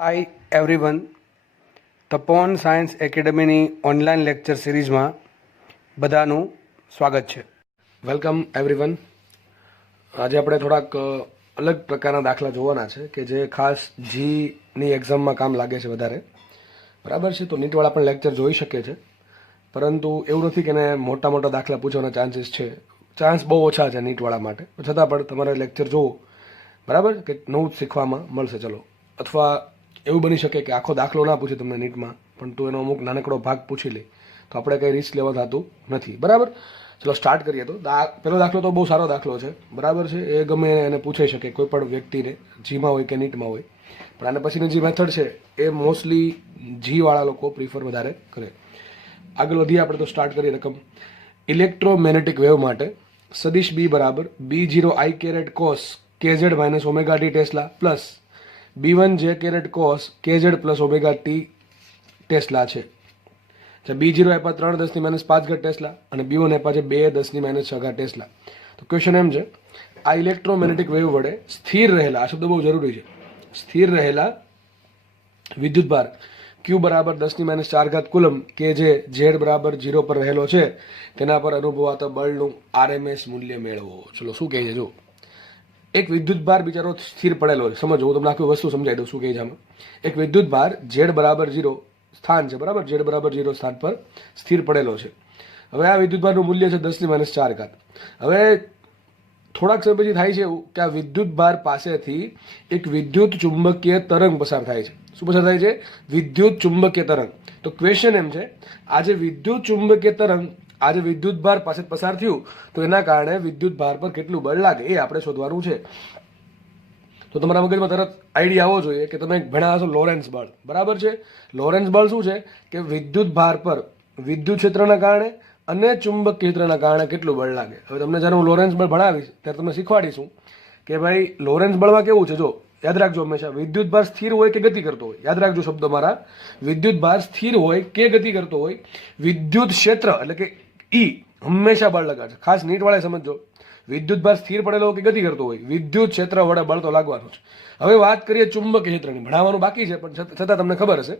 હાય everyone, Tapon science એકેડમીની online lecture સિરીઝમાં બધાનું સ્વાગત છે. Welcome everyone. આજે આપણે થોડાક અલગ પ્રકારના દાખલા જોવાના છે કે જે ખાસ જીની એક્ઝામમાં કામ લાગે છે વધારે. બરાબર છે? તો નીટવાળા પણ લેક્ચર જોઈ શકે છે, પરંતુ એવું નથી કે એને મોટા મોટા દાખલા પૂછવાના ચાન્સ બહુ ઓછા છે નીટવાળા માટે. છતાં પણ તમારે લેક્ચર જોવો, બરાબર, કે નવું જ શીખવામાં મળશે. ચલો, અથવા એવું બની શકે કે આખો દાખલો ના પૂછે તમને નીટમાં, પણ તું એનો અમુક નાનકડો ભાગ પૂછી લે, તો આપણે કંઈ રિસ્ક લેવા થતું નથી. બરાબર, ચલો સ્ટાર્ટ કરીએ. તો પહેલો દાખલો તો બહુ સારો દાખલો છે, બરાબર છે. એ ગમે એને પૂછાઈ શકે, કોઈ પણ વ્યક્તિને, જીમાં હોય કે નીટમાં હોય. પણ આને પછીની જે મેથડ છે એ મોસ્ટલી જીવાળા લોકો પ્રિફર વધારે કરે. આગળ વધીએ આપણે. તો સ્ટાર્ટ કરીએ રકમ. ઇલેક્ટ્રોમેગ્નેટિક વેવ માટે સદિશ બી બરાબર B0 I caret cos KZ minus omega t tesla plus B1 J caret cos KZ plus omega t tesla છે. B0 આપ્યા 3 10 ની માઇનસ 5 ઘાત ટેસ્લા અને B1 આપ્યા છે 2 10 ની માઇનસ 6 ઘાત ટેસ્લા. તો ક્વેશ્ચન એમ છે, આ ઇલેક્ટ્રોમેગ્નેટિક વેવ વડે સ્થિર રહેલા, આ શબ્દ બહુ જરૂરી છે, સ્થિર રહેલા વિદ્યુત ભાર Q બરાબર 10 ની માઇનસ 4 ઘાત કુલમ કે જે Z બરાબર 0 પર રહેલો છે તેના પર અનુભવાતા બળનું RMS મૂલ્ય મેળવો. ચલો, શું કહે છે? જો એક વિદ્યુત ભાર બિચારો સ્થિર પડેલો છે. સમજો, હું તમને આખી વસ્તુ સમજાવી દઉં શું કહે છે આમાં. એક વિદ્યુત ભાર Z બરાબર 0 સ્થાન છે, બરાબર, Z બરાબર 0 સ્થાન પર સ્થિર પડેલો છે. હવે આ વિદ્યુત ભારનું મૂલ્ય છે 10 ની માઇનસ 4 ઘાત. હવે થોડાક સમય પછી થાય છે એવું કે આ વિદ્યુત ભાર પાસેથી એક વિદ્યુત ચુંબકીય તરંગ પસાર થાય છે. શું પસાર થાય છે? વિદ્યુત ચુંબકીય તરંગ. તો ક્વેશ્ચન એમ છે, આજે વિદ્યુત ચુંબકીય તરંગ આજે વિદ્યુત ભાર પાસે પસાર થયું તો એના કારણે વિદ્યુત ભાર પર કેટલું બળ લાગે એ આપણે શોધવાનું છે. તો તમારા મગજમાં તરત આઈડિયા આવવો જોઈએ કે તમે ભણ્યા હશો લોરેન્સ બળ, બરાબર છે. લોરેન્સ બળ શું છે કે વિદ્યુત ભાર પર વિદ્યુત ક્ષેત્રના કારણે અને ચુંબકીય ક્ષેત્રના કારણે કેટલું બળ લાગે. હવે તમને જ્યારે હું લોરેન્સ બળ ભણાવીશ ત્યારે તમને શીખવાડીશું કે ભાઈ લોરેન્સ બળમાં કેવું છે. જો યાદ રાખજો, હંમેશા વિદ્યુત ભાર સ્થિર હોય કે ગતિ કરતો હોય. યાદ રાખજો શબ્દો મારા. વિદ્યુત ભાર સ્થિર હોય કે ગતિ કરતો હોય, વિદ્યુત ક્ષેત્ર એટલે કે ઈ હંમેશા બળ લગાડશે. ખાસ નીટ વાળા સમજો, વિદ્યુત ભાર સ્થિર પડેલો કે ગતિ કરતો હોય, વિદ્યુત ક્ષેત્ર વડે બળ તો લાગવાનું છે. હવે વાત કરીએ ચુંબકીય ક્ષેત્રની. ભણાવવાનું બાકી છે, પણ છતાં તમને ખબર હશે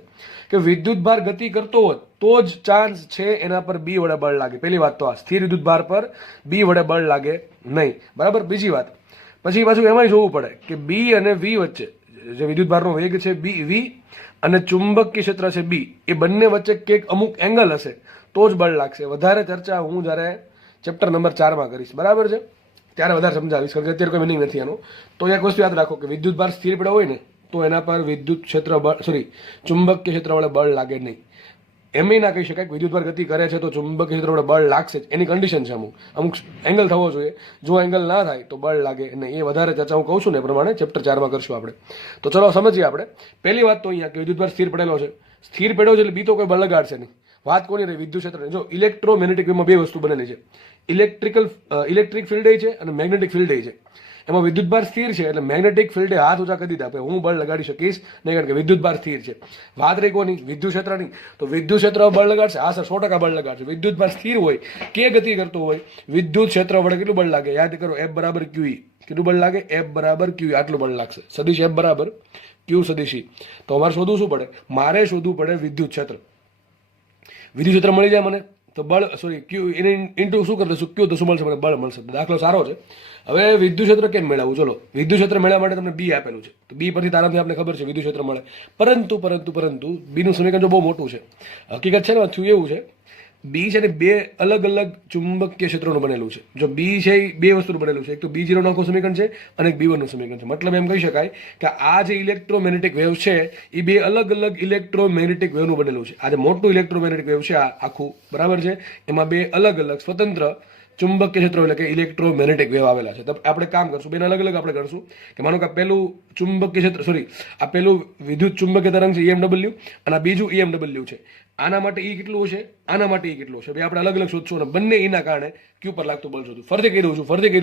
કે વિદ્યુત ભાર ગતિ કરતો હોય તો જ ચાન્સ છે એના પર બી વડે બળ લાગે. પહેલી વાત તો આ, સ્થિર વિદ્યુત ભાર પર બી વડે બળ લાગે નહીં, બરાબર. બીજી વાત, પછી પાછું એમાંય જોવું પડે કે બી અને વી વચ્ચે જે વિદ્યુત ભારનો વેગ છે વી અને ચુંબકીય ક્ષેત્ર છે બી, એ બંને વચ્ચે કંઈક અમુક એંગલ હશે તો જ બળ લાગશે. વધારે ચર્ચા હું જ્યારે ચેપ્ટર નંબર 4માં કરીશ, બરાબર છે, ત્યારે વધારે સમજાવીશ, કારણ કે અત્યારે કોઈ મિનિંગ નથી આનું. તો એક વસ્તુ યાદ રાખો કે વિદ્યુત ભાર સ્થિર પડ્યો હોય ને તો એના પર વિદ્યુત ક્ષેત્ર ચુંબકીય ક્ષેત્ર વડે બળ લાગે નહીં. એમ ના કહી શકાય કે વિદ્યુત ભાર ગતિ કરે છે તો ચુંબકીય ક્ષેત્ર વડે બળ લાગશે જ. એની કન્ડિશન છે, અમુક એંગલ થવો જોઈએ. જો એંગલ ના થાય તો બળ લાગે નહીં. એ વધારે ચર્ચા હું કહું છું ને એ પ્રમાણે ચેપ્ટર 4માં કરશું આપણે. તો ચલો સમજીએ આપણે. પહેલી વાત તો અહીંયા કે વિદ્યુત ભાર સ્થિર પડેલો છે. સ્થિર પડ્યો છે એટલે બી તો કોઈ બળ લગાડશે નહીં. વાત કોની રહી? વિદ્યુત ક્ષેત્રની. જો ઇલેક્ટ્રોમેગ્નેટિક વેવમાં બે વસ્તુ બનેલી છે, ઇલેક્ટ્રિક ફિલ્ડ છે અને મેગ્નેટિક ફિલ્ડ છે. એમાં વિદ્યુત ભાર સ્થિર છે એટલે મેગ્નેટિક ફિલ્ડે હાથ ઊંચા કરી દીધા, હું બળ લગાડી શકીશ નહીં, કારણ કે વિદ્યુત ભાર સ્થિર છે. વાત રહી કોની? વિદ્યુત ક્ષેત્રની. તો વિદ્યુત ક્ષેત્ર બળ લગાડશે. હા સર, 100% બળ લગાડશે. વિદ્યુત ભાર સ્થિર હોય કે ગતિ કરતો હોય, વિદ્યુત ક્ષેત્ર વડે કેટલું બળ લાગે? યાદ કરો, F બરાબર QE. કેટલું બળ લાગે? F બરાબર QE. આટલું બળ લાગશે. સદિશ F બરાબર Q સદિશી. તો અમારે શોધવું શું પડે? મારે શોધવું પડે વિદ્યુત ક્ષેત્ર. વિદ્યુત ક્ષેત્ર મળી જાય મને તો બળ ક્યુ એને ઇન્ટુ શું કરી દઈશું? ક્યુ તો શું મળશે? મને બળ મળશે. દાખલો સારો છે. હવે વિદ્યુત ક્ષેત્ર કેમ મેળવવું? ચલો, વિદ્યુત ક્ષેત્ર મેળવવા માટે તમને બી આપેલું છે, તો બી પરથી તારાથી આપણે ખબર છે વિદ્યુત ક્ષેત્ર મળે. પરંતુ બીનું સમીકરણ જો બહુ મોટું છે. હકીકત છે ને થયું એવું છે, બી છે ને બે અલગ અલગ ચુંબકીય ક્ષેત્રોનું બનેલું છે. જો બી છે એ બે વસ્તુનું બનેલું છે, એક તો B0 નું આખું સમીકરણ છે અને એક B1 નું સમીકરણ છે. મતલબ એમ કહી શકાય કે આ જે ઇલેક્ટ્રોમેગ્નેટિક વેવ છે એ બે અલગ અલગ ઇલેક્ટ્રોમેગ્નેટિક વેવનું બનેલું છે. આ જે મોટું ઇલેક્ટ્રોમેગ્નેટિક વેવ છે આ આખું, બરાબર છે, એમાં બે અલગ અલગ સ્વતંત્ર ચુંબકીય ક્ષેત્રો એટલે કે ઇલેક્ટ્રોમેગ્નેટિક વેવ આવેલા છે. તો આપણે કામ કરશું, બેને અલગ અલગ આપણે કરશું કે માનો કે આ પેલું ચુંબકીય ક્ષેત્ર આ પેલું વિદ્યુત ચુંબકીય તરંગ છે EMW અને આ બીજું EMW છે. આના માટે ઈ કેટલું હશે, આના માટે ઈ કેટલું હશે, આપણે અલગ અલગ શોધશું અને બંને ઈના કારણે ક્યુ પર લાગતું બળ શોધું. ફરીથી કહી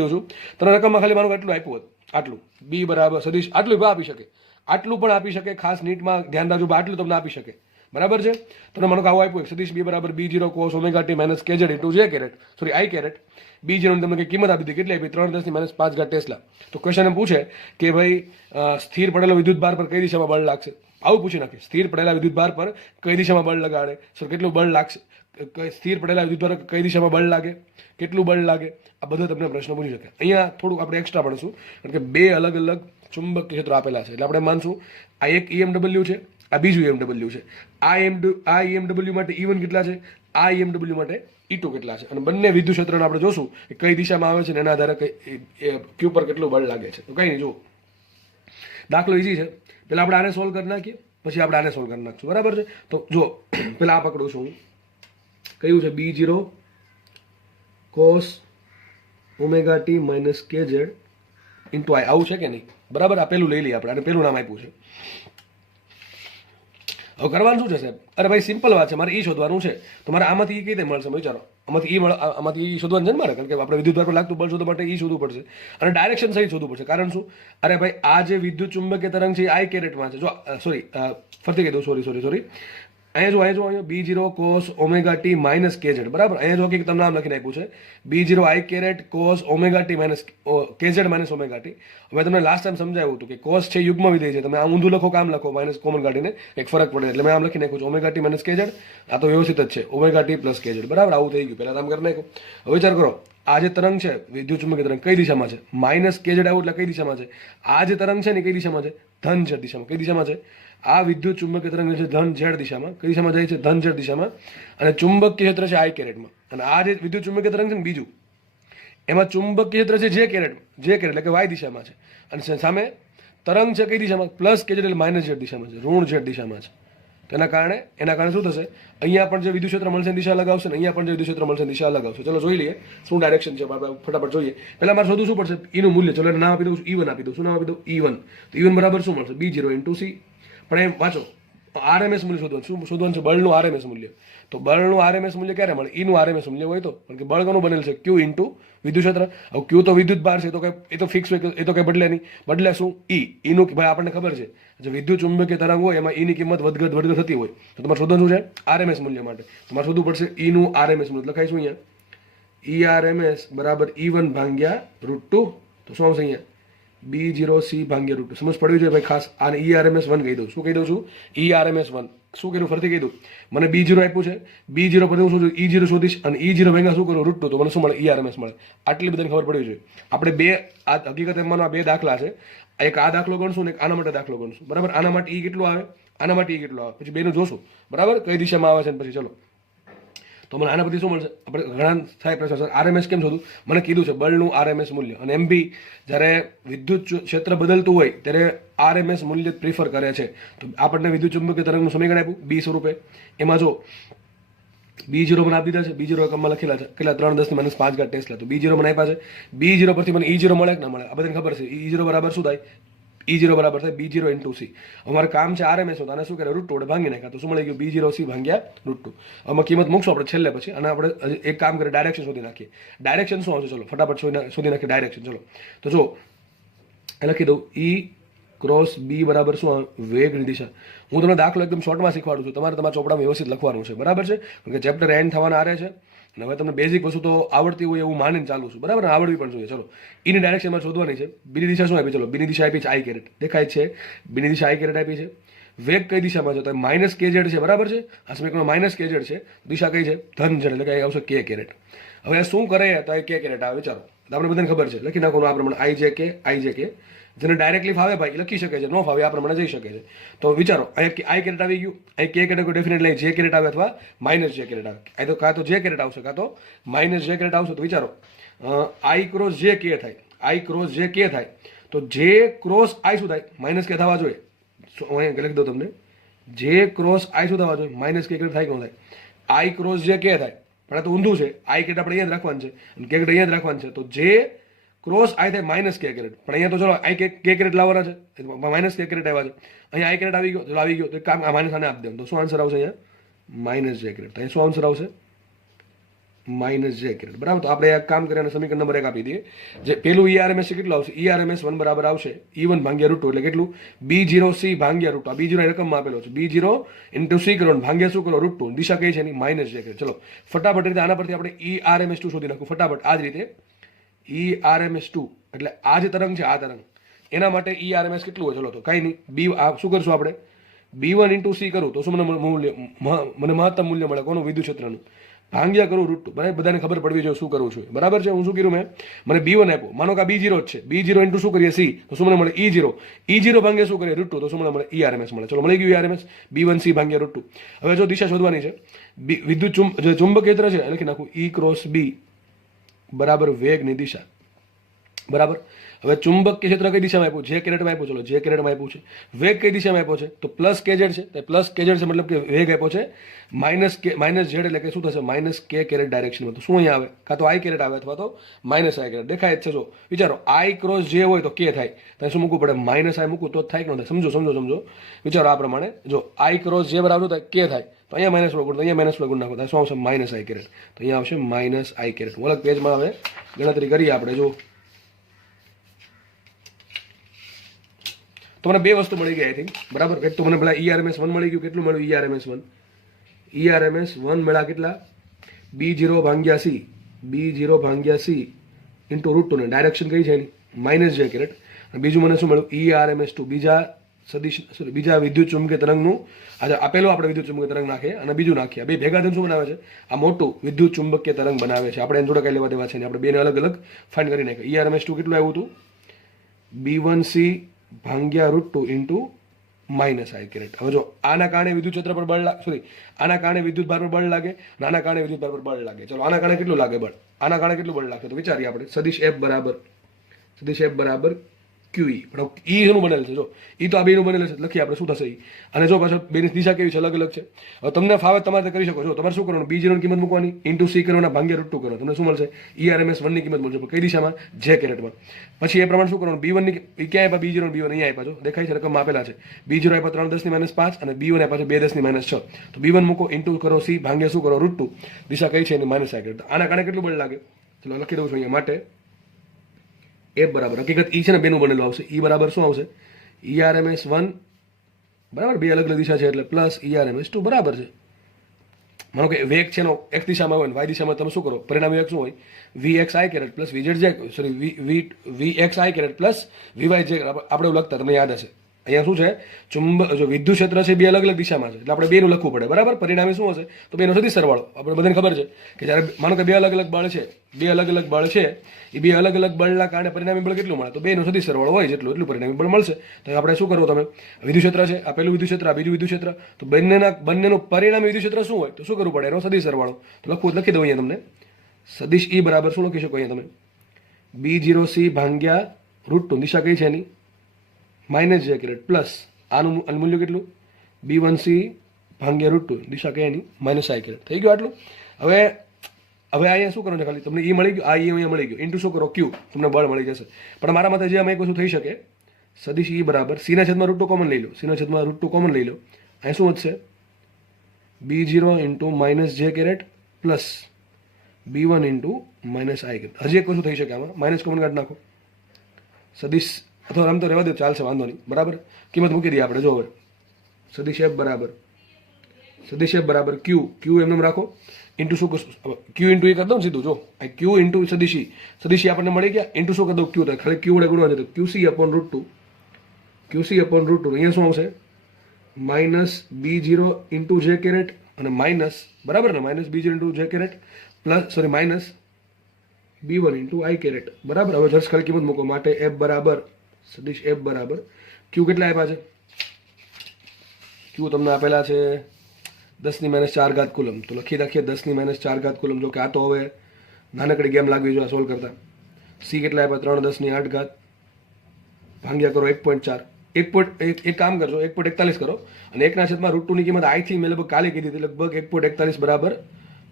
દઉં છું તમને રકમમાં ખાલી માનું એટલું આપ્યું હોત, આટલું બી બરાબર સદિશ આટલું આપી શકે, આટલું પણ આપી શકે. ખાસ નીટમાં ધ્યાન રાખજો, આટલું તમને આપી શકે, બરાબર છે. તમને માનો કે આવું આપ્યું સદિશ બી બરાબર B0 cos omega t minus KZ into J caret I caret. B0 ની તમને કઈ કિંમત આપી હતી, કેટલી આપી? 3 10 ની માઇનસ 5 ઘાત ટેસ્લા. તો ક્વેશ્ચન એમ પૂછે કે ભાઈ સ્થિર પડેલો વિદ્યુત ભાર પર કઈ દિશામાં બળ લાગશે? આવું પૂછી નાખે, સ્થિર પડેલા વિદ્યુત ભાર પર કઈ દિશામાં બળ લગાડે, સર કેટલું બળ લાગશે, સ્થિર પડેલા વિદ્યુત ભાર કઈ દિશામાં બળ લાગે, કેટલું બળ લાગે, આ બધો તમને પ્રશ્ન પૂછી શકે. અહીંયા થોડુંક આપણે એક્સ્ટ્રા ભણશું, કારણ કે બે અલગ અલગ ચુંબકીય ક્ષેત્રો આપેલા છે. એટલે આપણે માનશું આ એક EMW છે, આ બીજું EMW છે. આ EMW માટે E1 કેટલા છે, આ EMW માટે E2 કેટલા છે, અને બંને વિદ્યુત ક્ષેત્રને આપણે જોશું કે કઈ દિશામાં આવે છે ને એના આધારે ક્યુ પર કેટલું બળ લાગે છે. તો કંઈ નહીં, જુઓ દાખલો ઈઝી છે. પહેલાં આપણે આને સોલ્વ કરી નાખીએ, પછી આપણે આને સોલ્વ કરી નાખશું, બરાબર છે. તો જુઓ પહેલાં આ પકડું છું, કયું છે B0 cos omega t minus KZ into I, આવું છે કે નહીં, બરાબર. આ પેલું લઈ લઈએ આપણે, અને પેલું નામ આપ્યું છે. હવે કરવાનું શું છે સાહેબ? અરે ભાઈ સિમ્પલ વાત છે, મારે E શોધવાનું છે. તો મારે આમાંથી E કઈ રીતે મળશે વિચારો, આમાંથી E શોધવાનું છે ને મારે, કારણ કે આપણે વિદ્યુત ભાર પર લાગતું બળ શોધવા માટે E શોધવું પડશે, અને ડાયરેક્શન સહિત શોધવું પડશે. કારણ શું? અરે ભાઈ આ જે વિદ્યુત ચુંબકીય તરંગ છે એ I કેરેટમાં છે. જો સોરી ફરતી કહી દઉં, સોરી અહીંયા જો B0 cos omega t minus KZ, બરાબર. અહીંયા જો કે તમને નામ લખીને આપ્યું છે B0 I caret cos omega t minus KZ minus omega t. હવે તમને લાસ્ટ ટાઈમ સમજાવ્યું હતું કે cos છે યુગ્મ વિધેય છે, તમે આમ ઊંધું લખો કામ લખો, માઇનસ કોમન કાઢીને એક ફરક પડે, એટલે મેં આમ લખી નાખ્યું છે ઓમેગા ટી માઇનસ KZ. આ તો વ્યવસ્થિત જ છે, ઓમેગા ટી પ્લસ KZ, બરાબર. આવું થઈ ગયું, પહેલા તમે કરી નાખ્યું. હવે વિચાર કરો, આ જે તરંગ છે વિદ્યુત ચુંબકીય તરંગ કઈ દિશામાં છે, માઇનસ KZ આવ્યું એટલે કઈ દિશામાં છે, આ જે તરંગ છે ને કઈ દિશામાં છે, ધન Z દિશામાં. કઈ દિશામાં છે? આ વિદ્યુત ચુંબકીય તરંગ છે ધન Z દિશામાં. કઈ દિશામાં જાય છે? ધન Z દિશામાં. અને ચુંબકીય ક્ષેત્ર છે I કેરેટમાં. અને આ જે વિદ્યુત ચુંબકીય તરંગ છે ને બીજું, એમાં ચુંબકીય ક્ષેત્ર છે J કેરેટ એટલે કે Y દિશામાં છે, અને સામે તરંગ છે કઈ દિશામાં? પ્લસ KZ એટલે માઇનસ Z દિશામાં છે, ઋણ Z દિશામાં છે. તો એના કારણે શું થશે? અહીંયા પણ જે વિદ્યુત ક્ષેત્ર મળશે દિશા લગાવશે, ને અહીંયા પણ જે વિદ્યુત ક્ષેત્ર મળશે દિશા લગાવશે. ચલો જોઈ લઈએ શું ડાયરેક્શન છે, ફટાફટ જોઈએ. પહેલા મારે શોધવું શું પડશે? E નું મૂલ્ય. ચલો એને નામ આપી દઉં, E1 આપી દઉં. શું નામ આપી દઉં? E1. તો E1 બરાબર શું મળશે? B0 into C. પણ એમ વાંચો, RMS મૂલ્ય શોધવાનું. શું શોધવાનું છે? બળનું RMS મૂલ્ય. તો બળનું RMS મૂલ્ય ક્યારે મળે? E નું RMS મૂલ્ય હોય તો, કારણ કે બળ કોનું બનેલ છે? Q ઇન્ટુ વિદ્યુત ક્ષેત્ર. હવે Q તો વિદ્યુત ભાર છે, તો કઈ એ તો ફિક્સ હોય, એ તો કઈ બદલે નહીં. બદલે શું? E નું ભાઈ આપણને ખબર છે, જે વિદ્યુત ચુંબકીય તરંગ હોય એમાં E ની કિંમત વધઘટ થતી હોય. તો તમારે શોધવાનું છે RMS મૂલ્ય માટે. તમારે શોધવું પડશે E નું RMS મૂલ્ય. લખાઈશું અહીંયા ERMS બરાબર E1 ભાગ્યા √2. તો શું આવશે અહીંયા? B0C ભાગ્યા √2. સમજ પડવી જોઈએ ભાઈ ખાસ. આને ERMS 1 કહી દઉં. શું કહી દઉં છું? ERMS 1. શું કર્યું? ફરીથી કહી દઉં. મને B0 આપ્યું છે, B0 પર હું શું E0 શોધીશ, અને E0 ભેગા શું કરું? √2. તો મને શું મળે? ERMS મળે. આટલી બધાને ખબર પડવી જોઈએ. આપણે બે આ હકીકત એમાં આ બે દાખલા છે. એક આ દાખલો ગણશું ને એક આના માટે દાખલો ગણશું, બરાબર. આના માટે E કેટલું આવે, આના માટે E કેટલું આવે, પછી બેનું જોશું, બરાબર, કઈ દિશામાં આવે છે. પછી ચલો, તો મને આના પરથી શું મળશે? આપણે ઘણા થાય પ્રશ્ન, સર RMS કેમ શોધું? મને કીધું છે બળનું RMS મૂલ્ય. અને MB જ્યારે વિદ્યુત ક્ષેત્ર બદલતું હોય ત્યારે RMS મૂલ્ય પ્રિફર કરે છે. તો આપણને વિદ્યુત ચુંબકીય તરંગનું સમીકરણ આપ્યું B સ્વરૂપે. એમાં જો B0 મને આપી દીધા છે, B0 એકમમાં લખેલા છે કેટલા? 3×10⁻5 ટેસ્લા. તો B0 મને આપ્યા છે. B0 પરથી મને E0 મળે કે ના મળે? આ બધાને ખબર છે. E0 બરાબર શું થાય? E0 બરાબર થાય B0 ઇન્ટુ C. અમારે કામ છે RMS નું, આને શું કરે? √2 વડે ભાંગી નાખ્યા. તો શું મળી ગયું? B0C ભાગ્યા √2. આમાં કિંમત મૂકશું આપણે છેલ્લે પછી, અને આપણે એક કામ કરીએ, ડાયરેક્શન શોધી નાખીએ. ડાયરેક્શન શું આવશે? ચલો ફટાફટ શોધી નાખીએ ડાયરેક્શન. ચલો તો જો લખી દઉં E ક્રોસ B બરાબર શું? વેગની દિશા. હું તમને દાખલો એકદમ શોર્ટમાં શીખવાડું છું, તમારે તમારા ચોપડામાં વ્યવસ્થિત લખવાનું છે, બરાબર છે, કારણ કે ચેપ્ટર એન્ડ થવાના આરે છે. અને હવે તમને બેઝિક વસ્તુ તો આવડતી હોય એવું માનીને ચાલુ છું, બરાબર, આવડવી પણ જોઈએ. ચલો એની ડાયરેક્શનમાં શોધવાની છે. બીની દિશા શું આપી? ચલો બીની દિશા આપી છે I કેરેટ, દેખાય છે. બીની દિશા I કેરેટ આપી છે. વેગ કઈ દિશામાં છે? તો માઇનસ KZ છે, બરાબર છે. આ સમીકરણમાં માઇનસ KZ છે. દિશા કઈ છે? ધન Z, એટલે કે આવશે K કેરેટ. હવે શું કરે? તો K કેરેટ આવે. વિચારો, આપણે બધાને ખબર છે, લખી નાખવાનું આ પ્રમાણે IJK. જેને ડાયરેક્ટલી ફાવે ભાઈ લખી શકે છે, નો ફાવે આ પ્રમાણે જઈ શકે છે. તો વિચારો, અહીંયા I કેરેટ આવી ગયું, અહીં K caret definitely J caret આવે અથવા માઇનસ J કેરેટ આવે. અહીં તો કાં તો J કેરેટ આવશે, કાં તો માઇનસ J કેરેટ આવશે. તો વિચારો, I ક્રોસ J K થાય, I ક્રોસ J K થાય. તો J ક્રોસ I શું થાય? માઇનસ K થવા જોઈએ. અહીંયા લખી દઉં તમને, J ક્રોસ I શું થવા જોઈએ? માઇનસ K કેરેટ થાય કે ન થાય? I ક્રોસ J K થાય, પણ આ તો ઊંધું છે. I કેરેટ આપણે અહીંયા જ રાખવાનું છે, અને K કેરેટ અહીંયા જ રાખવાનું છે. તો J ક્રોસ I થાય માઇનસ K કેરેટ. પણ અહીંયા તો ચલો I K કેરેટ લાવવાના છે, માઇનસ K કેરેટ આવ્યા છે. અહીંયા I કેરેટ આવી ગયો, ચલો આવી ગયો, તો કામ આ માઇનસ આને આપી દેવાનું. તો શું આન્સર આવશે? અહીંયા માઇનસ J કેરેટ. તો અહીંયા શું આન્સર આવશે? માઇનસ J કેરેટ, બરાબર. તો આપણે એક કામ કરીએ અને સમીકરણ નંબર 1 આપી દઈએ. જે પેલું ERMS કેટલું આવશે? ERMS 1 બરાબર આવશે E1 ભાગ્યા √2, એટલે કેટલું? B0C ભાગ્યા √2. આ B0 રકમમાં આપેલો છે. B0 ઇન્ટુ C કરો, ભાગ્યા શું કરો? √2. દિશા કઈ છે એની? Minus J caret. ચલો ફટાફટ રીતે આના પરથી આપણે ERMS 2 શોધી નાખું ફટાફટ. આ જ રીતે ERMS 2 એટલે આ જે તરંગ છે, આ તરંગ, એના માટે ERMS કેટલું હોય? ચલો તો કઈ નહીં, B શું કરશું આપણે? B1 ઇન્ટુ સી કરું તો શું મને મહત્તમ મૂલ્ય મળે કોનું? વિદ્યુત ક્ષેત્રનું. ભાંગ્યા કરું √2. બધાને ખબર પડવી જોઈએ શું કરવું જોઈએ, બરાબર છે. હું શું કર્યું, મને B1 આપ્યો, માનો કે આ B0 જ છે. B0 ઇન્ટુ શું કરીએ સી, તો શું મને મળે E0. E0 ભાંગ્યા શું કરીએ √2, તો શું મને મળે ERMS મળે. ચલો મળી ગયું ERMS, B1 સી ભાંગ્યા √2. હવે જો દિશા શોધવાની છે, વિદ્યુત ચુંબક ક્ષેત્ર છે લખી નાખું E ક્રોસ B બરાબર વેગની દિશા, બરાબર. હવે ચુંબક ક્ષેત્ર કઈ દિશામાં આપ્યું? જે કેરેટમાં આપ્યું. ચલો જે કેરેટમાં આપ્યું છે. વેગ કઈ દિશામાં આપ્યો છે? તો પ્લસ કેઝેડ છે. તો પ્લસ કેઝેડ છે મતલબ કે વેગ આપ્યો છે માઇનસ ઝેડ, એટલે કે શું થશે? માઇનસ કે કેરેટ ડાયરેક્શનમાં. તો શું અહીંયા આવે? કાં તો આઈ કેરેટ આવે અથવા તો માઇનસ આઈ કેરેટ. દેખાય જ છે. જો વિચારો, આઈ ક્રોસ જે હોય તો કે થાય, તો શું મૂકવું પડે? માઇનસ આઈ મૂકવું તો જ થાય કે ન થાય? સમજો. વિચારો આ પ્રમાણે, જો આઈ ક્રોસ જે બરાબર થાય કે થાય, તો અહીંયા માઇનસ વળગુણ, તો અહીંયા માઇનસ વળગુણ નાખો, તો શું આવશે? Minus i caret. તો અહીંયા આવશે માઇનસ આઈ કેરેટ. અલગ પેજમાં હવે ગણતરી કરીએ આપણે. જો તો મને બે વસ્તુ મળી ગઈ આઈ થિંક, બરાબર. એક તો મને પેલા ERMS 1 મળી ગયું. કેટલું મળ્યું? ERMS 1 મળ્યા કેટલા? B0 ભાંગ્યા સી, B0 ભાંગ્યા સી ઇન્ટુ √2 ને ડાયરેક્શન કઈ છે એની? Minus j caret. અને બીજું મને શું મળ્યું? ERMS 2, બીજા વિદ્યુત ચુંબકીય તરંગનું. આજે આપેલું આપણે વિદ્યુત ચુંબકીય તરંગ નાખીએ અને બીજું નાખીએ, બે ભેગા થઈને શું બનાવે છે? આ મોટું વિદ્યુત ચુંબકીય તરંગ બનાવે છે. આપણે એને જોડે કઈ લેવા દેવા છે ને, આપણે બેને અલગ અલગ ફાઇન્ડ કરી નાખીએ. ERMS 2 કેટલું આવ્યું હતું? B1 સી ભાંગ્યા √2 ઇન્ટુ માઇનસ આઈ કેરેટ. હવે જો આના કારણે વિદ્યુત ક્ષેત્ર પર બળ લાગે, આના કારણે વિદ્યુત ભાર પર બળ લાગે, આના કારણે વિદ્યુત ભાર પર બળ લાગે. ચલો આના કારણે કેટલું લાગે બળ? આના કારણે કેટલું બળ લાગે? તો વિચારીએ આપણે. સદિશ F બરાબર QE. પણ E એનું બનેલ છે. જો E તો આ બેનું બનેલ છે, લખીએ આપણે શું થશે E. અને જો પાછળ બેની દિશા કેવી છે? અલગ અલગ છે. હવે તમને ફાવે તમારે કરી શકો છો. તમારે શું કરવાનું? B0 ની કિંમત મૂકવાની, ઇન્ટુ સી કરવાના, ભાંગ્યા √2 કરો. તમને શું મળશે? ERMS 1 ની કિંમત મળશે. કઈ દિશામાં? જે કેરેટમાં. પછી એ પ્રમાણે શું કરવાનું? B1 ની ક્યાં આપ્યા? B0 B1 અહીંયા આપ્યા. જો દેખાય છે, રકમ આપેલા છે. B0 આપ્યા 3 10 ની -5 અને B1 આપ્યા છે 2 10 ની -6. તો B1 મૂકો, ઇન્ટુ કરો સી, ભાંગ્યા શું કરો √2. દિશા કઈ છે એની? Minus i caret. આના કારણે કેટલું બળ લાગે? ચલો લખી દઉં છું અહીંયા. માટે F બરાબર, હકીકત E છે ને બેનું બનેલું આવશે. E બરાબર શું આવશે? ERMS 1 બરાબર, બે અલગ અલગ દિશા છે એટલે પ્લસ ERMS 2 બરાબર છે. માનો કે વેગ છે નો x દિશામાં હોય ને y દિશામાં, તમે શું કરો? પરિણામી વેગ શું હોય? VXI caret plus VXI caret plus VY જે આપણે લખતા તમને યાદ હશે. અહીંયા શું છે? જો વિદ્યુત ક્ષેત્ર છે બે અલગ અલગ દિશામાં છે, એટલે આપણે બેનું લખવું પડે, બરાબર. પરિણામી શું હશે? તો બેનો સદી સરવાળો. આપણે બધાને ખબર છે કે જ્યારે માનો કે બે અલગ અલગ બળ છે, એ બે અલગ અલગ બળના કારણે પરિણામી બળ કેટલું મળે? તો બેનો સદી સરવાળો હોય એટલું પરિણામી બળ મળશે. તો આપણે શું કરવું? તમે વિદ્યુત ક્ષેત્ર છે, આ પહેલું વિદ્યુત ક્ષેત્ર, આ બીજું વિદ્યુત ક્ષેત્ર, તો બંનેનું પરિણામી વિદ્યુત ક્ષેત્ર શું હોય? તો શું કરવું પડે? એનો સદી સરવાળો. તો લખી દઉં અહીંયા તમને. સદિશ E બરાબર શું લખી શકો અહીંયા તમે? B0 સી ભાંગ્યા √2, દિશા કઈ છે એની? માઇનસ જે કેરેટ, પ્લસ આનું મૂલ્ય કેટલું? B1 સી ભાંગ્યા √2, દિશા કઈ એની? Minus i caret. થઈ ગયું આટલું. હવે અહીંયા શું કરવાનું છે? ખાલી તમને E મળી ગયું, આ E અહીંયા મળી ગયું, ઇન્ટુ શું કરો? Q. તમને બળ મળી જશે. પણ મારા મતે જે અમે એક વસ્તુ થઈ શકે, સદિશ E બરાબર C ના છેદમાં √2 કોમન લઈ લો, અહીંયા શું વધશે? B0 into minus j caret plus B1 into minus i caret. હજી એક વસ્તુ થઈ શકે આમાં, માઇનસ કોમન કાઢી નાખો. સદિશ અથવા આમ તો રહેવા દો, ચાલશે, વાંધો નહીં, બરાબર. કિંમત મૂકી દઈએ આપણે. જો હવે સદિશ F બરાબર Q એમને રાખો, ઇન્ટુ શું? Q ઇન્ટુ E કરી દઉં સીધું. જો Q ઇન્ટુ સદિશી આપણને મળી ગયા, ઇન્ટુ શું કરી દઉં? Q. ખાલી Q વડે ગુણવા છે, QC અપોન √2. અહીંયા શું આવશે? Minus B0 into J caret અને માઇનસ, બરાબર ને, minus B0 into J caret plus minus B1 into I caret, બરાબર. હવે જસ્ટ ખાલી કિંમત મૂકો. માટે F બરાબર, સદિશ F બરાબર Q કેટલા આપ્યા છે? Q તમને આપેલા છે 10⁻⁴ કુલમ. તો લખી રાખીએ 10⁻⁴ કુલમ. જો કે આ તો હવે નાનકડી ગેમ લાગવી જોઈએ સોલ્વ કરતા. સી કેટલા આપ્યા? 3×10⁸ ભાંગ્યા કરો 1.4. એક કામ કરજો, 1.41 કરો અને 1/√2 ની કિંમત આઈ થી મેં લગભગ કાલે કીધી હતી, લગભગ 1.41 બરાબર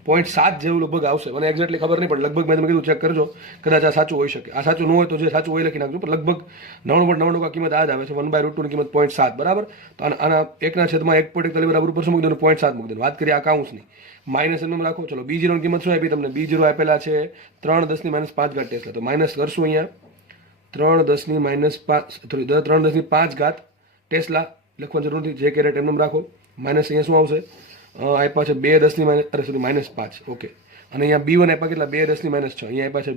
0.7 જેવું લગભગ આવશે. મને એક્ઝેક્ટલી ખબર નહીં, પણ લગભગ મેં તમે કીધું ચેક કરજો, કદાચ આ સાચું હોઈ શકે. આ સાચું ન હોય તો જે સાચું હોય લખી નાખજો, પણ લગભગ 99.99 કિંમત આ જ આવે છે. 1/√2 ની કિંમત 0.7 બરાબર. તો આના 1/141 બરાબર ઉપર શું મૂકી દેવાનું? 0.7 મૂકી દેવાનું. વાત કરીએ આ કાઉન્સની, માઇનસ એનું રાખો. ચલો B0 ની કિંમત શું આપી તમને? B0 આપેલા છે 3×10⁻⁵ ટેસ્લા. તો માઇનસ કરશું અહીંયા 3×10⁵ ટેસ્લા લખવાની જરૂર નથી. જે કેરેટ એમને રાખો. માઇનસ અહીંયા શું આવશે? આપ્યા છે 2×10⁻⁵. ઓકે. અને અહીંયા B1 આપ્યા કેટલા? 2×10⁻⁶. અહીંયા આપ્યા છે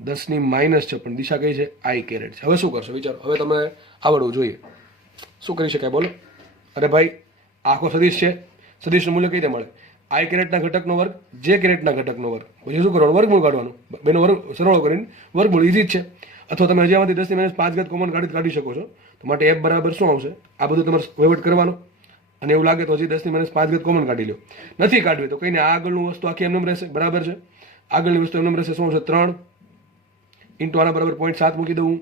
2×10⁻⁶, પણ દિશા કઈ છે? આઈ કેરેટ છે. હવે શું કરશો? વિચારો. હવે તમે આવડવું જોઈએ. શું કરી શકાય બોલો? અરે ભાઈ આખો સદિશ છે, સદિશનું મૂલ્ય કઈ રીતે મળે? આઈ કેરેટના ઘટકનો વર્ગ, જે કેરેટના ઘટકનો વર્ગ, પછી શું કરવાનું? વર્ગમૂળ કાઢવાનું. બેનો વર્ગ સરવાળો કરીને વર્ગમૂળ ઈઝી જ છે. અથવા તમે હજી આમાંથી 10⁻5 કોમન કાઢી શકો છો. તો માટે f બરાબર શું આવશે? આ બધું તમારે વહીવટ કરવાનો, અને એવું લાગે તો હજી 10⁻5 કોમન કાઢી લો. નથી કાઢવી તો કહીને આગળનું વસ્તુ આખી એમને રહેશે. બરાબર છે, આગળની વસ્તુ એમને રહેશે. શું આવશે? 3 ઇન્ટુ આના બરાબર 0.7 મૂકી દઉં,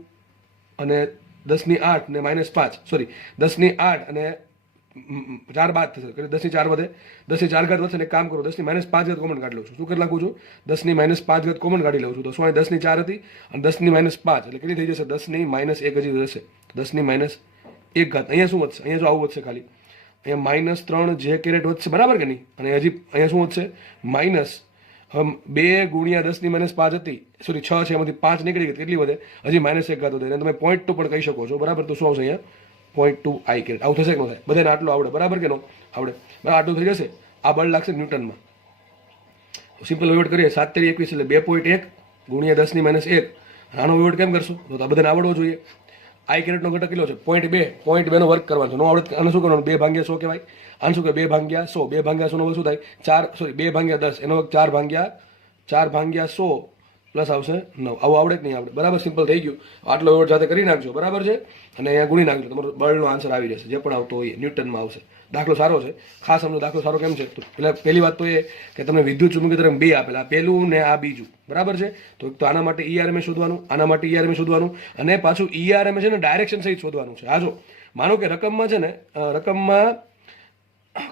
અને 10⁸ ને -5, સોરી 10⁸ અને 4 બાદ થશે, 10⁴ વધે, 10⁴ વધશે ને કામ કરો 10⁻5 કોમન કાઢી લઉં છું. શું કરી નાખું છું? 10⁻5 કોમન કાઢી લઉં છું. તો શું અહીં 10⁴ હતી અને 10⁻5 એટલે કેટલી થઈ જશે? 10⁻1 હજી રહેશે, 10⁻1. અહીંયા શું વધશે? અહીંયા જો આવું વધશે ખાલી, અહીંયા -3 જે કેરેટ વધશે. બરાબર કે નહીં? અને હજી અહીંયા શું વધશે? -2 ગુણ્યા 10⁻5 હતી, સોરી 6 છે, એમાંથી 5 નીકળી ગઈ, કેટલી વધે? હજી -1 વધે. એને તમે 0.2 પણ કહી શકો છો. બરાબર, તો શું આવશે અહીંયા? 0.2 આઈ કેરેટ. આવું થશે કે ન થાય? બધાને આટલું આવડે? બરાબર કે ન આવડે? આટલું થઈ જશે. આ બળ લાગશે ન્યૂટનમાં. સિમ્પલ વહીવટ કરીએ, 7 × 21 એટલે 2.1 ગુણ્યા 10⁻1. આનો વહીવટ કેમ કરશું? તો આ બધાને આવડવો જોઈએ. આઈ કેરેટનો ઘટક કેટલો છે? 0.2 નો વર્ક કરવાનો છે. નો આવડે આને શું કરવાનું? 2/100 કહેવાય. આને શું કહેવાય? 2/100. 2/100 નો વર્ગ શું થાય? 4, સોરી 2/10, એનો વર્ગ 4/100 પ્લસ આવશે 9. આવું આવડે કે નહીં આવડે? બરાબર, સિમ્પલ થઈ ગયું. આટલો વહીવટ સાથે કરી નાખજો. બરાબર છે, અને અહીંયા ગુણી નાખજો. તમારો બળનો આન્સર આવી જશે, જે પણ આવતો હોય ન્યૂટનમાં આવશે. દાખલો સારો છે, ખાસ સમજો. દાખલો સારો કેમ છે? તો પહેલી વાત તો એ કે તમને વિદ્યુત ચુંબકીય તરંગ બે આપેલા, પહેલું ને આ બીજું. બરાબર છે, તો આના માટે ERMS શોધવાનું, આના માટે ERMS શોધવાનું, અને પાછું ERMS છે ને ડાયરેક્શન સહિત શોધવાનું છે. આ જો માનો કે રકમમાં છે ને, રકમમાં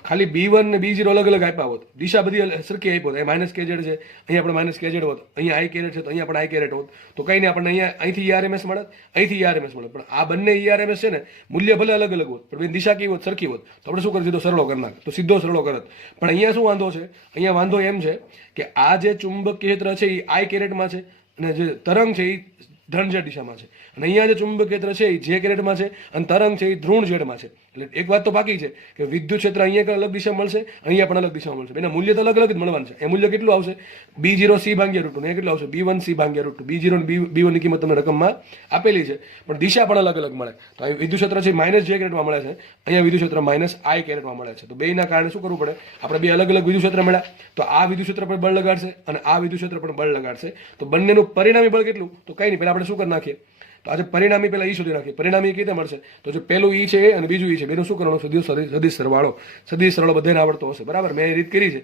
ખાલી B1 ને B0 અલગ અલગ આપ્યા હોત, દિશા બધી સરખી આપી હોત. અહીં -kz છે, અહીંયા આપણે -kz હોત, અહીંયા આઈ કેરેટ છે તો અહીંયા પણ આઈ કેરેટ હોત, તો કઈ નહીં, આપણને અહીંયા અહીંથી ERMS મળે, અહીંથી ERMS મળે. પણ આ બંને ERMS છે ને, મૂલ્ય ભલે અલગ અલગ હોત, પણ દિશા કેવી હોત? સરખી હોત. તો આપણે શું કરી દીધો? સરળો કરી નાખ. તો સીધો સરળો કરત. પણ અહીંયા શું વાંધો છે? અહીંયા વાંધો એમ છે કે આ જે ચુંબકીય ક્ષેત્ર છે એ આઈ કેરેટમાં છે, અને જે તરંગ છે એ ધન ઝેડ દિશામાં છે. અને અહીંયા જે ચુંબકીય ક્ષેત્ર છે એ જે કેરેટમાં છે, અને તરંગ છે એ ધ્રુણ ઝેડમાં છે. એટલે એક વાત તો બાકી છે કે વિદ્યુત ક્ષેત્ર અહીંયા અલગ દિશા મળશે, અહીંયા પણ અલગ દિશામાં મળશે. એના મૂલ્ય તો અલગ અલગ જ મળવાનું છે. એ મૂલ્ય કેટલું આવશે? B0c/√2. અહીંયા કેટલું આવશે? B1c/√2. B0 અને B1 ની કિંમત તમને રકમમાં આપેલી છે, પણ દિશા પણ અલગ અલગ મળે. તો અહીં વિદ્યુત ક્ષેત્ર છે -j કેરેટમાં મળે છે, અહીંયા વિદ્યુત ક્ષેત્ર -i કેરેટમાં મળે છે. તો બેના કારણે શું કરવું પડે? આપણે બે અલગ અલગ વિદ્યુત ક્ષેત્ર મળ્યા, તો આ વિદ્યુત ક્ષેત્ર પર બળ લગાડશે અને આ વિદ્યુત ક્ષેત્ર પર બળ લગાડશે. તો બંનેનું પરિણામી બળ કેટલું? તો કઈ નહીં, પહેલા આપણે શું કરી નાખીએ? તો આજે પરિણામી પહેલા ઈ શોધી નાખીએ. પરિણામી કેવી રીતે મળશે? તો જો પહેલું ઈ છે અને બીજું ઈ છે, બેનું શું કરવાનું? સદિશ સરવાળો. સદિશ સરવાળો બધાને આવડતો હશે. બરાબર, મેં એ રીત કરી છે.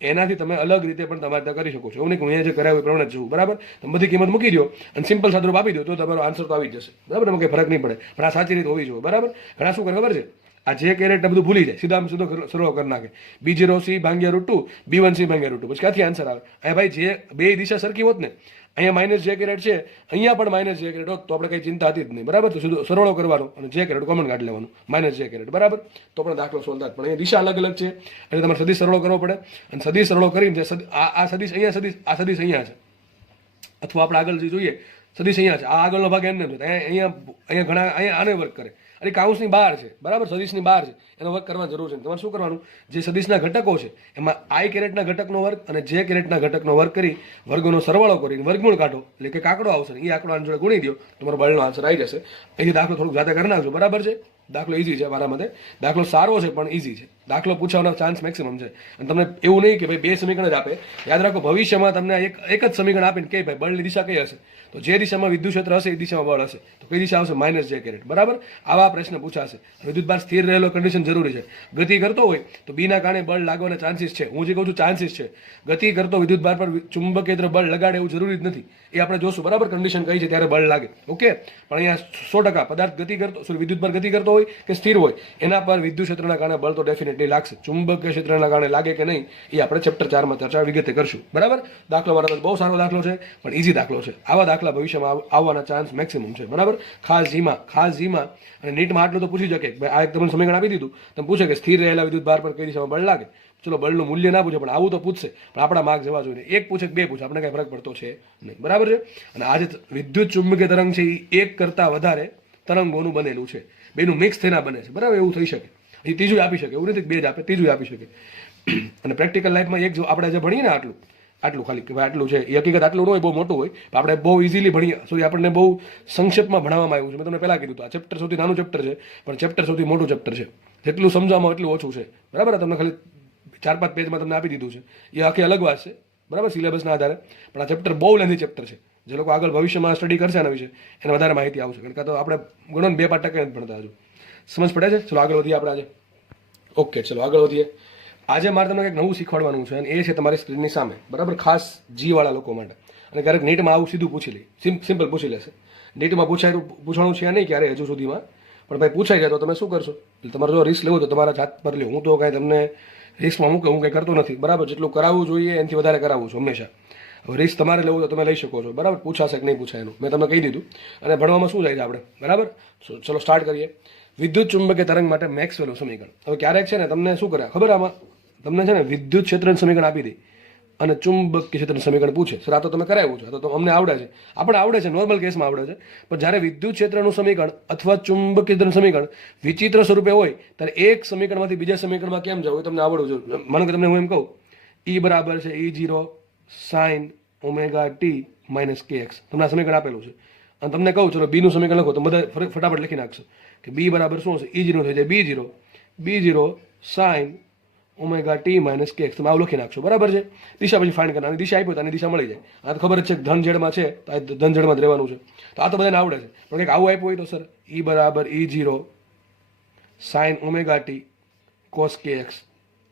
એનાથી તમે અલગ રીતે પણ તમારે ત્યાં કરી શકો છો. એવું નહીં કે હું અહીંયા જે કરાવ્યું એ પ્રમાણે જ જવું. બરાબર, તમે બધી કિંમત મૂકી દો અને સિમ્પલ સાદુરૂપ આપી દો, તો તમારો આન્સર તો આવી જશે. બરાબર, એમાં કંઈ ફરક નહીં પડે. પણ આ સાચી રીત હોવી જોઈએ. બરાબર, ઘણા શું કરે ખબર છે? આ જે કેરેટ બધું ભૂલી જાય, સીધા સીધો સરળો કરી નાખે. B0c/√2, B1c/√2. પછી ક્યાંથી આન્સર આવે? અહીંયા ભાઈ જે બે દિશા સરખી હોત ને, અહીંયા -j કેરેટ છે, અહીંયા પણ -j કેરેટ હોત, તો આપણે કઈ ચિંતા હતી જ નહીં. બરાબર, તો સીધો સરળો કરવાનો અને જે કેરેટ કોમન કાઢી લેવાનું, -j કેરેટ. બરાબર, તો પણ દાખલો સોલ્વ થાય. પણ અહીંયા દિશા અલગ અલગ છે, એટલે તમારે સદિશ સરળો કરવો પડે. અને સદિશ સરળો કરીને આ સદિશ અહીંયા, આ સદિશ અહીંયા છે, અથવા આપણે આગળ જે જોઈએ સદિશ અહીંયા છે, આ આગળનો ભાગ એમને છે, અહીંયા ઘણા અહીંયા આને વર્ક કરે. અને કાઉન્સની બહાર છે. બરાબર, સદિશની બહાર છે, એનો વર્ક કરવાની જરૂર છે. તમારે શું કરવાનું? જે સદિશના ઘટકો છે એમાં આઈ કેરેટના ઘટકનો વર્ગ અને જે કેરેટના ઘટકનો વર્ગ કરી વર્ગોનો સરવાળો કરીને વર્ગમૂળ કાઢો, એટલે કે આંકડો આવશે. એ આંકડો આની જોડે ગુણી દો, તમારો બળનો આન્સર આવી જશે. અહીંથી દાખલો થોડુંક જાતે કરી નાખજો. બરાબર છે, દાખલો ઈઝી છે. મારા મતે દાખલો સારો છે પણ ઈઝી છે. દાખલો પૂછવાનો ચાન્સ મેક્સિમમ છે. અને તમને એવું નહીં કે ભાઈ બે સમીકરણ જ આપે. યાદ રાખો, ભવિષ્યમાં તમને એક જ સમીકરણ આપીને કે ભાઈ બળની દિશા કઈ હશે, તો જે દિશામાં વિદ્યુત ક્ષેત્ર હશે એ દિશામાં બળ હશે. તો કઈ દિશા આવશે? -j caret. બરાબર, આવા પ્રશ્ન પૂછાશે. વિદ્યુતભાર સ્થિર રહેલો કન્ડિશન જરૂરી છે. ગતિ કરતો હોય તો બીના કારણે બળ લાગવાના ચાન્સીસ છે. હું જે કહું છું ચાન્સીસ છે. ગતિ કરતો વિદ્યુતભાર પર ચુંબકીય બળ લગાડે એવું જરૂરી જ નથી. એ આપણે જોશું. બરાબર, કન્ડિશન કઈ છે ત્યારે બળ લાગે. ઓકે, પણ અહીંયા 100% પદાર્થ ગતિ કરતો, સોરી વિદ્યુતભાર ગતિ કરતો હોય કે સ્થિર હોય, એના પર વિદ્યુત ક્ષેત્રના કારણે બળ તો ડેફિનેટલી લાગશે. ચુંબકીય ક્ષેત્રના કારણે લાગે કે નહીં એ આપણે ચેપ્ટર 4 માં ચર્ચા વિગતે કરશું. બરાબર, દાખલો મારા બહુ સારો દાખલો છે, પણ ઈઝી દાખલો છે. આવા દાખલા ભવિષ્યમાં આવવાના ચાન્સ મેક્સિમમ છે. બરાબર, ખાસ જીમાં અને નીટમાં આટલું તો પૂછી શકે. આ એક તમને સમીકરણ આપી દીધું, તમે પૂછે કે સ્થિર રહેલા વિદ્યુતભાર પર કઈ દિશામાં બળ લાગે. ચલો, બળનું મૂલ્ય ના પૂછે, પણ આવું તો પૂછશે. પણ આપણા માર્ક જવા જોઈએ. એક પૂછે કે બે પૂછે, આપણે કઈ ફરક પડતો છે નહીં. બરાબર છે. અને આજે વિદ્યુત ચુંબકીય તરંગ છે એ એક કરતા વધારે તરંગોનું બનેલું છે. બેનું મિક્સ થઈને બને છે. બરાબર, એવું થઈ શકે. એ ત્રીજું આપી શકે, એવું નથી બે જ આપે, ત્રીજું આપી શકે. અને પ્રેક્ટિકલ લાઈફમાં એક જો આપણે જે ભણીએ ને આટલું ખાલી કે ભાઈ આટલું છે, એ હકીકત આટલું ન હોય, બહુ મોટું હોય, આપણે બહુ ઇઝીલી ભણીએ. સોરી, આપણને બહુ સંક્ષેપમાં ભણાવવામાં આવ્યું છે. મેં તમને પહેલાં કીધું હતું, આ ચેપ્ટર સૌથી નાનું ચેપ્ટર છે, પણ ચેપ્ટર સૌથી મોટું ચેપ્ટર છે. જેટલું સમજવામાં એટલું ઓછું છે, બરાબર. તમને ખાલી 4-5 પેજમાં તમને આપી દીધું છે, એ આખી અલગ વાત છે, બરાબર, સિલેબસના આધારે. પણ આ ચેપ્ટર બહુ લેન્ધી ચેપ્ટર છે. જે લોકો આગળ ભવિષ્યમાં સ્ટડી કરશે આના વિશે એને વધારે માહિતી આવશે, કારણ કે તો આપણે ગણો 2-5% જ ભણતા હજુ. સમજ પડે છે? ચલો આગળ વધીએ આપણે આજે. ઓકે, ચલો આગળ વધીએ. આજે મારે તમને કંઈક નવું શીખવાડવાનું છે, અને એ છે તમારી સ્ક્રીનની સામે, બરાબર, ખાસ જીવાળા લોકો માટે. અને ક્યારેક નીટમાં આવું સીધું પૂછી લે, સિમ્પલ પૂછી લેશે. નીટમાં પૂછવાનું છે નહીં ક્યારે હજુ સુધીમાં, પણ ભાઈ પૂછાઈ જાય તો તમે શું કરશો? તમારે જો રિસ્ક લેવું તો તમારા જાત પર લે. હું તો કાંઈ તમને રિસ્કમાં મૂકે હું કંઈ કરતો નથી, બરાબર. જેટલું કરાવવું જોઈએ એનાથી વધારે કરાવું છું હંમેશા. હવે રિસ્ક તમારે લેવું તો તમે લઈ શકો છો, બરાબર. પૂછાશે કે નહીં પૂછાય એનું મેં તમને કહી દીધું. અને ભણવામાં શું જાય છે આપણે, બરાબર. ચલો સ્ટાર્ટ કરીએ. વિદ્યુત ચુંબકીય તરંગ માટે મેક્સવેલનું સમીકરણ. હવે ક્યારેક છે ને તમને શું કરે ખબર, આમાં તમને છે ને વિદ્યુત ક્ષેત્રનું સમીકરણ આપી દે અને ચુંબકીય ક્ષેત્રનું સમીકરણ પૂછે. સર આ તો તમે કરાવ્યું છે, આ તો અમને આવડે છે, આપણે આવડે છે, નોર્મલ કેસમાં આવડે છે. પણ જ્યારે વિદ્યુત ક્ષેત્રનું સમીકરણ અથવા ચુંબકીય ક્ષેત્રનું સમીકરણ વિચિત્ર સ્વરૂપે હોય ત્યારે એક સમીકરણમાંથી બીજા સમીકરણમાં કેમ જવું તમને આવડવું જોઈએ. માનો કે તમને હું એમ કહું E બરાબર છે E0 sin omega t minus KX, તમને આ સમીકરણ આપેલું છે. અને તમને કહું ચલો બીનું સમીકરણ લખો તો બધા ફટાફટ લખી નાખશો કે બી બરાબર શું હશે, E0 થઈ જાય B0 sin omega t minus KX. તમે આવું લખી નાખશો, બરાબર છે. દિશા પછી ફાઇન્ડ કરવાની, દિશા આપી તો આની દિશા મળી જાય. આ તો ખબર જ છે કે ધન ઝેડમાં છે તો આ ધન ઝેડમાં જ રહેવાનું છે. તો આ તો બધાને આવડે છે. પણ કંઈક આવું આપ્યું હોય તો સર E બરાબર E0 sin omega T cos KX.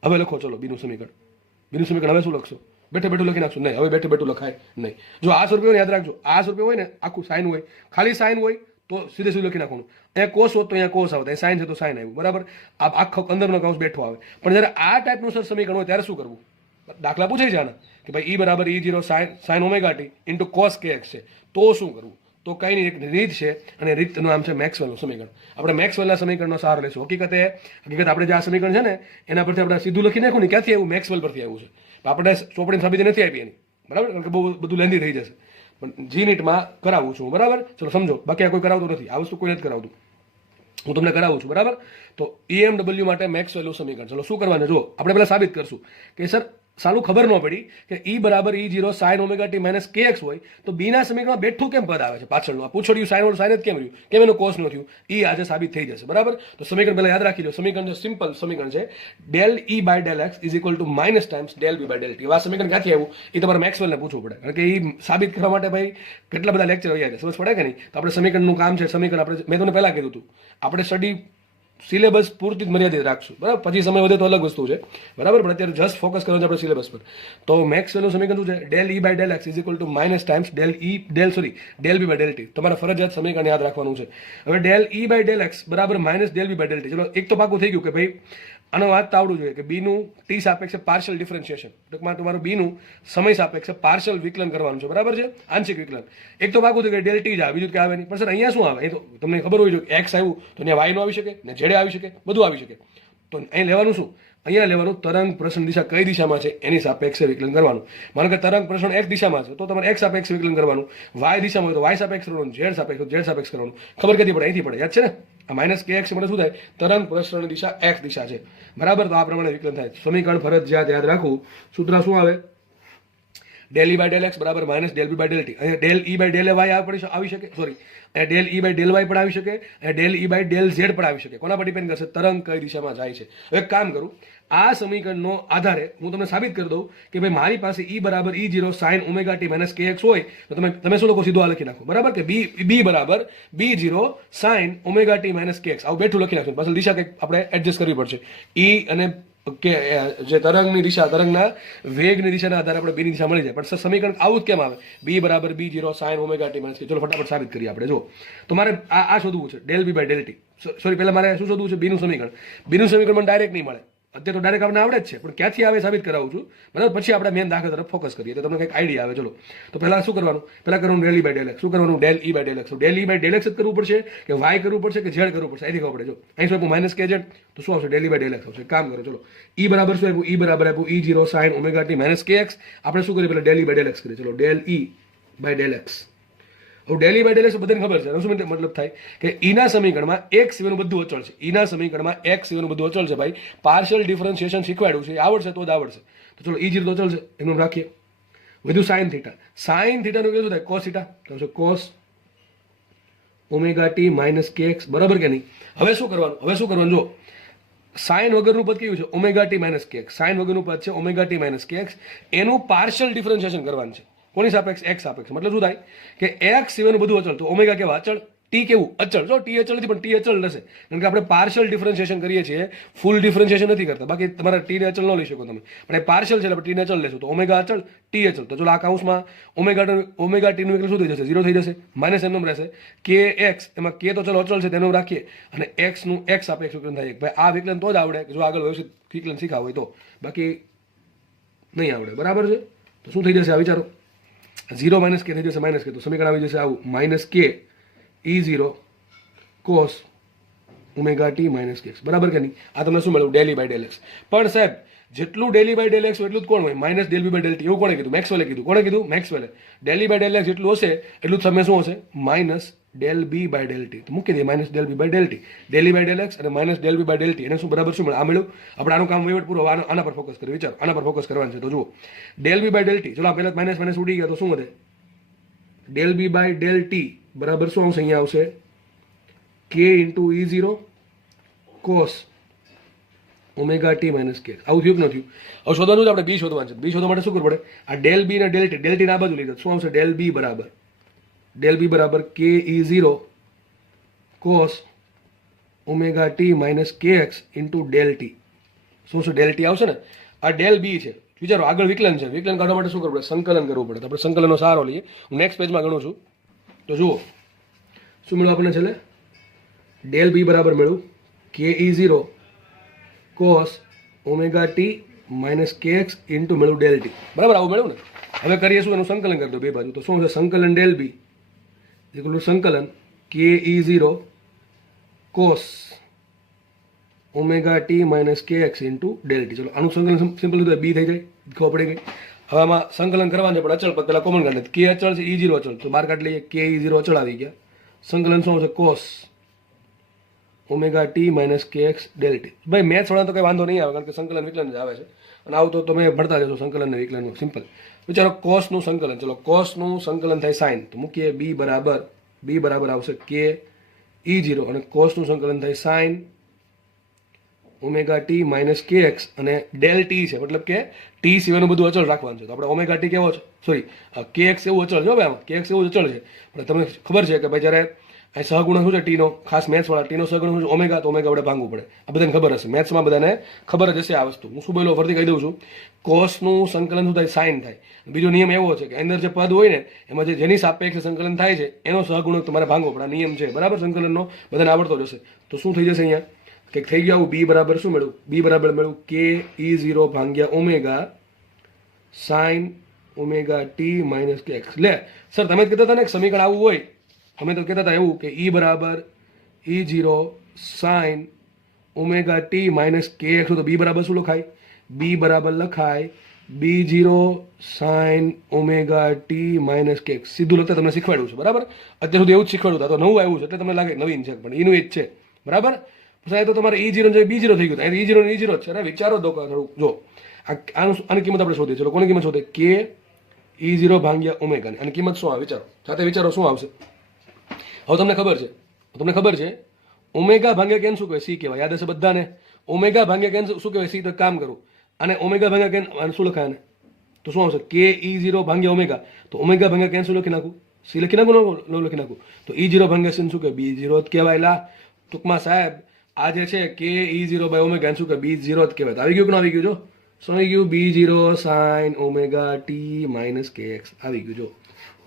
હવે લખો ચલો બીનું સમીકરણ હવે શું લખશો? બેઠે બેઠું લખી નાખશું? નહીં, હવે બેઠે બેઠું લખાય નહીં. જો આ સ્વરૂપે હોય યાદ રાખજો, આ સ્વરૂપે હોય ને આખું સાઇન હોય, ખાલી સાઇન હોય તો સીધે સીધું લખી નાખવાનું. અહીંયા કોસ હોત તો અહીંયા કોસ આવે, અહીંયા સાઇન છે તો સાઇન આવ્યું, બરાબર. આ આખો અંદરનો કૌંસ બેઠો આવે. પણ જ્યારે આ ટાઈપનું સર સમીકરણ હોય ત્યારે શું કરવું? દાખલા પૂછાય છે આના કે ભાઈ E બરાબર E0 sin omega T into cos KX છે, તો શું કરવું? તો કઈ નહીં, એક રીત છે, અને રીતનું નામ છે મેક્સવેલનું સમીકરણ. આપણે મેક્સવેલના સમીકરણનો સહારો લઈશું. હકીકત આપણે જે આ સમીકરણ છે ને એના પરથી આપણે સીધું લખી નાખ્યું ને, ક્યાંથી આવ્યું? મેક્સવેલ પરથી આવ્યું છે. આપણે ચોપડીની સાબિતી નથી આપી એની, બરાબર, કારણ કે બહુ બધું લેન્ધી થઈ જશે. પણ જી નીટમાં કરાવું છું, બરાબર. ચલો સમજો, બાકી આ કોઈ કરાવતું નથી, આ વસ્તુ કોઈ નથી કરાવતું, હું તમને કરાવું છું, બરાબર. તો EMW માટે મેક્સવેલનું સમીકરણ, ચલો શું કરવાનું જો આપણે પહેલા સાબિત કરશું કે સર સાલું ખબર ન પડી કે E બરાબર E0 sin omega t minus KX હોય તો બીના સમીકરણમાં બેઠું કેમ પદ આવે છે પાછળનું? આ પૂછડ્યું સાઇન વાળું સાઇન જ કેમ રહ્યું, કેમ એનું કોસ ન થયું? એ આજે સાબિત થઈ જશે, બરાબર. તો સમીકરણ પહેલા યાદ રાખી લો. સમીકરણ સિમ્પલ સમીકરણ છે, del E by del x is equal to minus times del B by del t. આ સમીકરણ ક્યાંથી આવ્યું એ તમારે મેક્સવેલને પૂછવું પડે, કારણ કે એ સાબિત કરવા માટે ભાઈ કેટલા બધા લેક્ચર હોય છે, સમજ પડે કે નહીં? તો આપણે સમીકરણનું કામ છે, સમીકરણ આપણે મેં તમને પહેલા કીધું હતું આપણે સ્ટડી સિલેબસ પૂરતી જ મર્યાદિત રાખશું, બરાબર. પછી સમય વધે તો અલગ વસ્તુ છે, બરાબર. પણ અત્યારે જસ્ટ ફોકસ કરવાનું છે આપણે સિલેબસ પર. તો મેક્સવેલનું સમીકરણ શું છે? Del E by del x is equal to minus times del B by del t. તમારે ફરજિયાત સમીકરણ યાદ રાખવાનું છે. હવે del E by del x બરાબર minus del B by del T. ચલો એક તો પાકું થઈ ગયું કે ભાઈ આનો વાત તો આવડવું જોઈએ કે બીનું ટી સાપેક્ષે પાર્શિયલ ડિફરન્શિએશન, ટૂંકમાં તમારું બીનું સમય સાપેક્ષે પાર્શિયલ વિકલન કરવાનું છે, બરાબર છે, આંશિક વિકલન. એક તો પાકું થયું કે ડેલ ટી જ આવે, બીજું કે આવે નહીં. પણ સર અહીંયા શું આવે? એ તો તમને ખબર હોવી જોઈએ, એક્સ આવ્યું તો અહીંયા વાય નો આવી શકે ને ઝેડ આવી શકે, બધું આવી શકે. તો અહીં લેવાનું શું? અહીંયા લેવાનું તરંગ પ્રસરણ દિશા કઈ દિશામાં છે એની સાપેક્ષે વિકલન કરવાનું. માનો કે તરંગ પ્રસરણ એક દિશામાં છે તો તમારે એક સાપેક્ષે વિકલન કરવાનું, વાય દિશામાં હોય તો વાય સાપેક્ષ કરવાનું, ઝેડ સાપેક્ષ કરવાનું. ખબર ક્યાંથી પડે? અહીંથી પડે, યાદ છે ને? આ માઇનસ KX મને શું થાય? તરંગ પ્રસરણ દિશા X દિશા છે, બરાબર. તો આ પ્રમાણે વિકલન થાય. સમીકરણ ફરજિયાત યાદ રાખવું. સૂત્ર શું આવે? Del E by del x બરાબર minus del B by del T. અહીંયા del E by del Y આવી શકે, sorry del E by del Y પણ આવી શકે, del E by del Z પણ આવી શકે. કોના પર ડિપેન્ડ કરશે? તરંગ કઈ દિશામાં જાય છે. હવે એક કામ કરું, આ સમીકરણનો આધારે હું તમને સાબિત કરી દઉં કે ભાઈ મારી પાસે E બરાબર E0 sin omega t minus KX હોય તો તમે શું લખો? સીધું આ લખી નાખો, બરાબર, કે બી બરાબર B0 sin omega t minus KX. આવું બેઠું લખી નાખશું. પાછળ દિશા કંઈક આપણે એડજસ્ટ કરવી પડશે. E અને કે જે તરંગની દિશા, તરંગના વેગની દિશાના આધારે આપણે બીની દિશા મળી જાય. પણ સમીકરણ આવું જ કેમ આવે? બી બરાબર B0 sin omega t minus. ચલો ફટાફટ સાબિત કરીએ આપણે. જો તો મારે આ શોધવું છે, del B by del t. Sorry, પહેલા મારે શું શોધવું છે? બીનું સમીકરણ. બીનું સમીકરણ મને ડાયરેક્ટ નહીં મળે, અત્યારે તો ડાયરેક્ટ આપણે આવડે જ છે, પણ ક્યાંથી આવે સાબિત કરાવું છું, બરાબર. પછી આપણે મેન દાખલા તરફ ફોકસ કરીએ તો તમને કંઈક આઈડિયા આવે. ચલો તો પહેલા શું કરવાનું? પહેલા કરવાનું del E by del x. શું કરવાનું? Del E by del x. Del E by del x જ કરવું પડશે કે વાય કરવું પડશે કે ઝેડ કરવું પડશે? અહીંથી ખબર પડે. જો અહીં શું આપ્યું? માઇનસ કે ઝેડ, તો શું આવશે? Del E by del x આવશે. કામ કરો, ચલો E બરાબર શું આપ્યું? E બરાબર આપ્યું E0 sin omega t minus KX. આપણે શું કરીએ? પહેલા del E by del x કરીએ. ચલો del E by del x. હવે del E by del x બધાને ખબર છે. શું મતલબ થાય કે ઈના સમીકરણમાં એક સિવાયનું બધું અચળ છે. ઈના સમીકરણમાં એક સિવાયનું બધું અચળ છે ભાઈ. પાર્શિયલ ડિફરન્શિએશન શીખવાડ્યું છે, આવડશે તો જ આવડશે. તો ચલો E0 તો અચળ છે, એનું રાખીએ. વધુ સાઇન થીટા. સાઇન થીટાનું કેવું થાય? Cos theta. તો cos omega t minus KX, બરાબર કે નહીં? હવે શું કરવાનું? જો સાઇન વગરનું પદ કેવું છે? Omega t minus k X. Sign વગરનું પદ છે omega t minus k x. એનું પાર્શિયલ ડિફરન્શિએશન કરવાનું છે. કોની સાપેક્ષ? એક્સ સાપેક્ષ. મતલબ શું થાય કે એક્સ સિવાયનું બધું અચળ. તો ઓમેગા કેવા? અચળ. ટી કેવું? અચળ. જો ટી અચળ નથી પણ ટી અચળ રહેશે, કારણ કે આપણે પાર્શિયલ ડિફરન્શિએશન કરીએ છીએ, ફૂલ ડિફરન્શિએશન નથી કરતા. બાકી તમારા ટીને અચળ ન લઈ શકો તમે, પણ એ પાર્શિયલ છે એટલે ટીને અચળ લેશો. તો ઓમેગા અચળ, ટી અચળ. તો ચલો આ કાઉન્સમાં ઓમેગા ટીનું એટલે શું થઈ જશે? 0 થઈ જશે. માઇનસ એમનું રહેશે કે એક્સ. એમાં કે તો ચલો અચળ છે તેનું રાખીએ, અને એક્સનું એક્સ સાપેક્ષ વિકલન થાય. ભાઈ આ વિકલન તો જ આવડે જો આગળ વ્યવસ્થિત વિકલન શીખાવ હોય તો, બાકી નહીં આવડે. બરાબર છે? તો શું થઈ જશે આ વિચારો? 0 માઇનસ કે થઈ જશે માઇનસ કે. તો સમીકરણ આવી જશે આવું: minus k E0 cos omega t minus k x. બરાબર કે નહીં? આ તમને શું મળ્યું? Del E by del x. પણ સાહેબ જેટલું del E by del x એટલું જ કોણ હોય? Minus del B by del t. એવું કોણે કીધું? મેક્સવેલે કીધું. કોણે કીધું? મેક્સવેલે. Del E by del x જેટલું હશે એટલું જ તમે શું હશે? Minus del B by del t. તો મૂકી દઈએ minus del B by del t. Del E by del x અને minus del B by del t. એને શું બરાબર શું મળે? આ મળ્યું. આપણે આનું કામ વહીવટ પૂરો. આના પર ફોકસ કરીએ. વિચારો આના પર ફોકસ કરવાનું છે. તો જુઓ del B by del T. ચલો પહેલા માઇનસ માઇનસ ઉડી ગયા તો શું વધે? Del B by del t બરાબર શું આવશે? અહીંયા આવશે k into E0 cos omega t minus k. આવું થયું કે ન થયું? હવે શોધવાનું છે આપણે બી શોધવાનું છે. બી શોધવા માટે શું કરવું પડે? આ ડેલ બી ને ડેલ ટી આ બાજુ લીધો શું આવશે? ડેલ બી બરાબર કે E0 cos omega t minus k x into del t. શું છે? ડેલ ટી આવશે ને. આ ડેલ બી છે. વિચારો આગળ વિકલન છે. વિકલન કાઢવા માટે શું કરવું પડે? સંકલન કરવું પડે. તો આપણે સંકલનનો સહારો લઈએ. હું નેક્સ્ટ પેજમાં ગણું છું. તો જુઓ શું મળ્યું આપણને છેલ્લે? ડેલ બી બરાબર મળ્યું કે E0 cos omega t minus k x into મળ્યું ડેલ ટી. બરાબર આવું મળ્યું ને. હવે કરીએ શું? એનું સંકલન કરી દો બે બાજુ. તો શું છે? સંકલન ડેલ બી ઇક્વલ સંકલન કે E0 cos omega t minus k x into del T. ચલો આનું સંકલન સિમ્પલ લીધું બી થઈ જાય. ખબર પડી ગઈ. હવે આમાં સંકલન કરવાનું છે પણ અચળ પદ પેલા કોમન કાઢી લે. કે અચળ છે, E0 અચળ, તો બહાર કાઢી લઈએ. કે E0 અચળ આવી ગયા. સંકલન શું આવશે? Cos omega t minus k x del T. ભાઈ મેથ્સ વાળા તો કંઈ વાંધો નહીં આવે, કારણ કે સંકલન વિકલન જ આવે છે. અને આવું તો તમે ભણતા જશો સંકલન ને વિકલનનું. સિમ્પલ વિચારો કોસનું સંકલન. ચલો કોસનું સંકલન થાય સાઇન. તો મૂકીએ બી બરાબર આવશે કે E0 અને કોસનું સંકલન થાય sign omega t minus k x અને ડેલ ટી છે, મતલબ કે ટી સિવાયનું બધું અચળ રાખવાનું છે. તો આપણે ઓમેગા ટી કેવો છે? સોરી કે એક્સ એવું અચળ છે. ભાઈ આમાં કે એક્સ એવું અચળ છે. પણ તમને ખબર છે કે ભાઈ જ્યારે અહીં સહગુણક શું છે? ટીનો, ખાસ મેથ્સવાળા ટીનો સહગુણક શું છે? ઓમેગા. તો ઓમેગા વડે ભાંગવું પડે. આ બધાને ખબર હશે. મેથ્સમાં બધાને ખબર જ હશે આ વસ્તુ. હું શું બોલ્યો ફરીથી કહી દઉં છું. કોસનું સંકલન શું થાય? સાઇન થાય. બીજો નિયમ એવો છે કે અંદર જે પદ હોય ને એમાં જેની સાપેક્ષે સંકલન થાય છે એનો સહગુણક તમારે ભાંગવો પડે. આ નિયમ છે. બરાબર? સંકલનનો બધાને આવડતો જ હશે. તો શું થઈ જશે અહીંયા? કે થઈ ગયું આવું. બી બરાબર શું મળ્યું? બી બરાબર મળ્યું કે E0 ભાંગ્યા omega sign omega t minus k x. લે સર તમે જ કહેતા હતા ને એક સમીકરણ આવું હોય. અમે તો કહેતા હતા એવું કે E બરાબર E0 sign omega t minus k x. તો બી બરાબર શું લખાય? બી બરાબર લખાય B0 sign omega t minus k x. સીધું લખતા તમને શીખવાડ્યું છે. બરાબર? અત્યાર સુધી એવું જ શીખવાડ્યું હતું. તો નવું આવ્યું છે એટલે તમને લાગે નવીન છે, પણ એનું એ જ છે. બરાબર? તો તમારે E0 B0 થઈ ગયું. E0 ને E0 છે. અરે વિચારો દો થોડું. જો આની કિંમત આપણે શોધીએ. ચલો કોની કિંમત શોધે? કે E0 ભાંગ્યા ઓમેગા. અને કિંમત શું આવે? વિચારો સાથે વિચારો શું આવશે? હવે તમને ખબર છે ઓમેગા ભાંગ્યા કેન શું કહેવાય? સી કહેવાય. યાદ હશે બધાને. ઓમેગા ભાંગ્યા કેન શું કહેવાય? સી. તો કામ કરું અને ઓમેગા ભાંગ્યા કેન શું લખાય ને? તો શું આવશે? કે E0 ભાંગ્યા ઓમેગા. તો ઓમેગા ભાંગ્યા કેન શું લખી નાખું? સી લખી નાખું ન લખી નાખું? તો E0 ભાંગ્યા સી શું કહેવાય? B0 જ કહેવાય. લા ટૂંકમાં સાહેબ આ જે છે કે E0 બાય ઓમેગા શું કહેવાય? B0 જ કહેવાય. આવી ગયું કે ન આવી ગયું? જો શું આવી ગયું? B0 sign omega t minus k x આવી ગયું. જો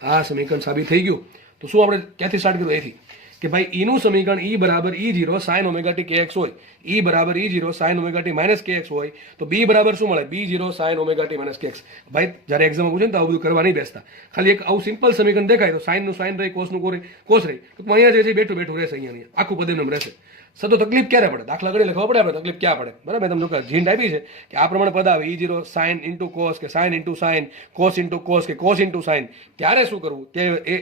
આ સમીકરણ સાબિત થઈ ગયું. તો શું આપણે ક્યાંથી સ્ટાર્ટ કર્યું? એથી કે ભાઈ ઈનું સમીકરણ E બરાબર E0 સાઇન ઓમેગા ટી કે એક્સ હોય. E બરાબર E0 sign omega t minus k x હોય. તો B બરાબર શું મળે? B0 sign omega t minus k x. ભાઈ જ્યારે એક્ઝામમાં પૂછે ને તો આવું બધું કરવા નહીં બેસતા. ખાલી એક આવું સિમ્પલ સમીકરણ દેખાય તો સાઇનનું સાઇન રહી, કોસનું કોસ રહી. તો અહીંયા જે છે બેઠું રહેશે. અહીંયા આખું પદ એમ રહેશે. સર તો તકલીફ ક્યારે પડે? દાખલા ગણી લખવા પડે. આપણે તકલીફ ક્યાં પડે? બરાબર? તમને જીન્ટ આપી છે કે આ પ્રમાણે પદ આવે E0 સાઇન ઇન્ટુ કોસ કે sine into sine, cos into cos કે કોસ ઇન્ટુ સાઇન, ત્યારે શું કરવું? તે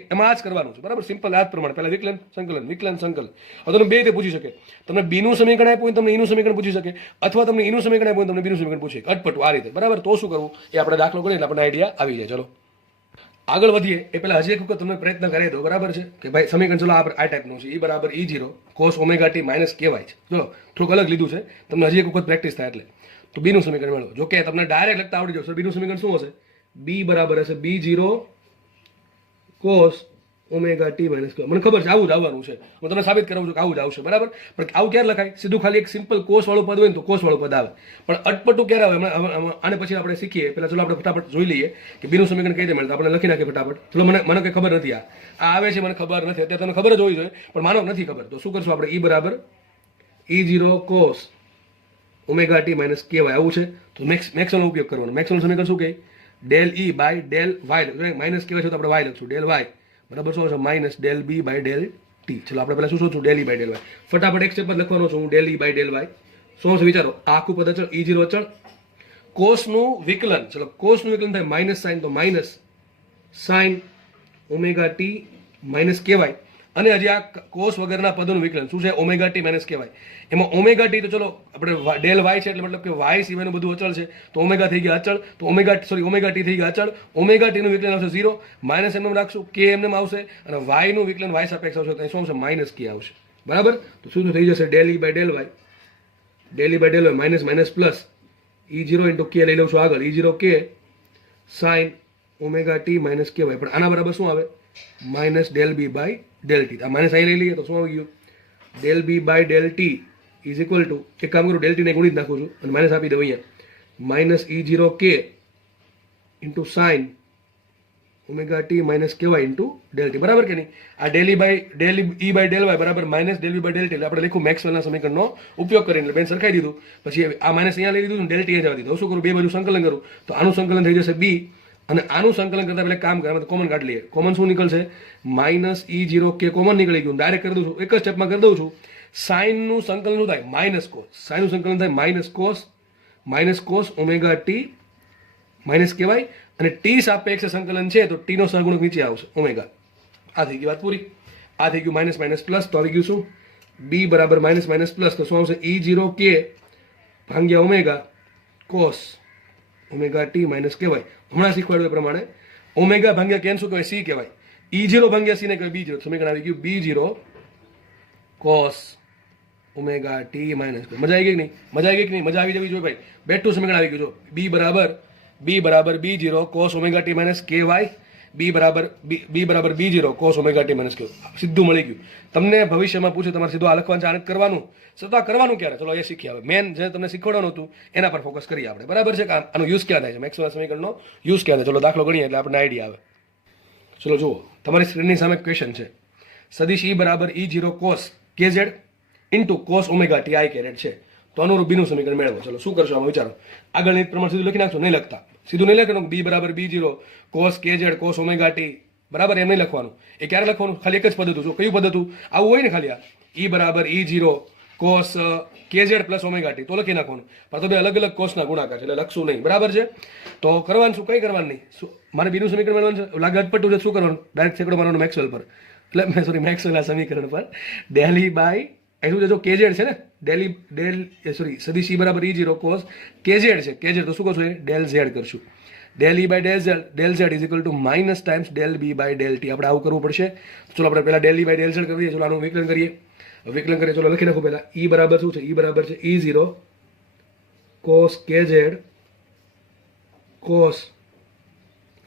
એમાં જ કરવાનું છે. બરાબર? સિમ્પલ આ જ પ્રમાણે પહેલા વિકલન સંકલન હવે તમે બે રીતે પૂછી શકે. તમને બીનું સમીકરણ આપ્યું તમને ઈનું સમીકરણ પૂછી શકે, અથવા તમને ઈનું સમીકરણ આપ્યું તમને બીનું સમીકરણ પૂછી શકે. અટપટું આ રીતે. બરાબર? તો શું કરવું એ આપણે દાખલો ગણીએ એટલે આપણને આઈડિયા આવી જાય. ચલો આગળ વધીએ એ પહેલા હજી એક વખત તમે પ્રયત્ન કરી દો, બરાબર છે કે ભાઈ સમીકરણ ચલો આ ટાઈપનું છે, ઈ બરાબર E zero cos omega t minus કેવાય છે. જો થોડુંક અલગ લીધું છે, તમને હજી એક વખત પ્રેક્ટિસ થાય એટલે. તો બીનું સમીકરણ મેળવો. જો કે તમને ડાયરેક્ટ લખતા આવડી જશે. બીનું સમીકરણ શું હશે? બી બરાબર હશે B zero cos omega t minus k. મને ખબર છે આવું જ આવવાનું છે, હું તમને સાબિત કરાવું છું કે આવું જ આવશે, બરાબર. પણ આવું ક્યારે લખાય? સીધું ખાલી એક સિમ્પલ કોસ વાળું પદ હોય ને તો કોસ વાળું પદ આવે, પણ અટપટું ક્યારે આવે? આને પછી આપણે શીખીએ. પહેલા ચલો આપણે ફટાફટ જોઈ લઈએ કે બીનું સમીકરણ કઈ રીતે મળે. આપણે લખી નાખીએ ફટાફટ. ચલો મને કઈ ખબર નથી, આ આવે છે મને ખબર નથી, અત્યારે તમને ખબર જ હોવી જોઈએ, પણ માનો નથી ખબર. તો શું કરશું આપણે? ઈ બરાબર E zero cos omega t minus કેવાય, આવું છે. તો મેક્સવેલનો ઉપયોગ કરવાનો. મેક્સવેલનું સમીકરણ શું કહે? Del E by del y. Minus કહેવાય છે તો આપણે વાય લખશું, ડેલ વાય બરાબર શું આવશે? Minus del B by del T. ચલો આપણે પહેલા શું શોધશું? Del E by del y. ફટાફટ એક સ્ટેપ લખવાનો છું હું, del E by del y. શું આવશે વિચારો? આખું પદ અચળ, ઈ જીરો અચળ, કોસનું વિકલન. ચલો કોસનું વિકલન થાય માઇનસ સાઇન, તો minus sign omega t minus કેવાય. અને હજી આ કોસ વગરના પદોનું વિકલન શું છે? ઓમેગા ટી માઇનસ કેવાય. એમાં ઓમેગા ટી તો ચલો આપણે ડેલ વાય છે એટલે મતલબ કે વાય સિવાયનું બધું અચળ છે, તો ઓમેગા થઈ ગયા અચળ, તો ઓમેગા ટી થઈ ગયા અચળ. ઓમેગા ટીનું વિકલન આવશે 0, માઇનસ એમને રાખશું, કે એમને આવશે, અને વાયનું વિકલન વાય સાપેક્ષ આવશે, તો શું આવશે? માઇનસ કે આવશે, બરાબર. તો શું થઈ જશે? Del E by del y, del E by del y minus minus plus E zero into k લઈ લઉં છું આગળ, E zero k sine omega t minus k y. પણ આના બરાબર શું આવે? Minus del B by del t. આ માઇનસ અહીં લઈ લઈએ તો શું આવી ગયું? Del B by del T is equal to, એક કામ કરું, ડેલ ટીને ગુણિત નાખું છું અને માઇનસ આપી દઉં અહીંયા, minus E zero k into sine omega t minus k y into del t, બરાબર કે નહીં? આ del E by del y બરાબર minus del B by del t. એટલે આપણે લખ્યું મેક્સવેલના સમીકરણનો ઉપયોગ કરીને બેન સરખાઈ દીધું. પછી આ માઇનસ અહીંયા લઈ લીધું, ડેલ ટી જવા દીધું. શું કરું? બે બાજુ સંકલન કરું તો આનું સંકલન થઈ જશે બી, અને આનું સંકલન કરતા પહેલા કામ કરે કોમન કાઢી લઈએ. કોમન શું નીકળશે? માઇનસ ઈ જીરો કે કોમન નીકળી ગયું. ડાયરેક્ટ કરી દઉં છું, એક જ સ્ટેપમાં કરી દઉં છું. સાઇનનું સંકલન શું થાય? Minus cos. સાઇનનું સંકલન થાય minus cos omega t minus કહેવાય, અને ટી સાપેક્ષ સંકલન છે તો ટી નો સહગુણક નીચે આવશે ઓમેગા. આ થઈ ગઈ વાત પૂરી. આ થઈ ગયું માઇનસ માઇનસ પ્લસ, તો આવી ગયું શું? બી બરાબર માઇનસ માઇનસ પ્લસ, તો શું આવશે? ઈ જીરો કે ભાગ્યા omega cos omega t minus કહેવાય. હમણાં શીખવાડ્યું એ પ્રમાણે ઓમેગા ભાગ્યા કેન શું કહેવાય? સી કહેવાય. ઈ જીરો ભાગ્યા સી ને કહેવાય બી જીરો. સમીકરણ આવી ગયું B zero cos omega t minus. મજા આવી ગઈ કે નહીં? મજા આવી ગઈ કે નહીં? મજા આવી જવી જોઈએ ભાઈ. બેઠું સમીકરણ આવી ગયું. જો બી બરાબર B zero cos omega t minus k y, B બરાબર B zero cos omega t minus k. સીધું મળી ગયું. તમને ભવિષ્યમાં પૂછે તમારે સીધું આ લખવાનું છે, આને કરવાનું, છતાં કરવાનું ક્યારે? ચલો એ શીખી આવે. મેન જે તમને શીખવાડવાનું હતું એના પર ફોકસ કરીએ આપણે, બરાબર છે? કે આનો યુઝ ક્યાં થાય છે? મેક્સવેલના સમીકરણનો યુઝ ક્યાં થાય? ચલો દાખલો ગણીએ એટલે આપણને આઈડિયા આવે. ચલો જુઓ, તમારી સ્ક્રીનની સામે ક્વેશ્ચન છે. સદિશ ઈ બરાબર E zero cos k z into cos omega t I caret છે, તો અનુરૂપ બીનું સમીકરણ મેળવો. ચલો શું કરશો આમાં વિચારો. આગળ પ્રમાણે સીધું લખી નાખશો, નહીં લખતા, સીધું નહીં લખવાનું. બી બરાબર B zero cos k Z cos omega T, બરાબર એમ નહીં લખવાનું. એ ક્યારે લખવાનું? ખાલી એક જ પદ હતું. જો કયું પદ હતું? આવું હોય ને ખાલી આ ઈ બરાબર E zero cos k Z plus omega T, તો લખી નાખવાનું. પણ તો બે અલગ અલગ કોસના ગુણાકાર છે એટલે લખશું નહીં, બરાબર છે? તો કરવાનું શું? કંઈ કરવાનું નહીં. મારે બીનું સમીકરણ મેળવવાનું છે. લાગે અટપટું છે, શું કરવાનું? ડાયરેક્ટ છેકડો મારવાનો મેક્સવેલ પર, એટલે સોરી મેક્સવેલના સમીકરણ પર. ડેલ ઈ બાય શું છે? જો કેઝેડ છે ને, સદિશ ઈ બરાબર ઈ જીરો કોસ કેઝેડ છે. કેઝેડ તો શું કરશું? ડેલ ઝેડ કરશું. Del E by del z is equal to minus times del B by del t. આપણે આવું કરવું પડશે. ચલો આપણે પહેલા del E by del z કરીએ. ચલો આનું વિકલન કરીએ. વિકલન કરીએ. ચલો લખી નાખું પહેલા. ઈ બરાબર શું છે? ઈ બરાબર છે E zero cos k z cos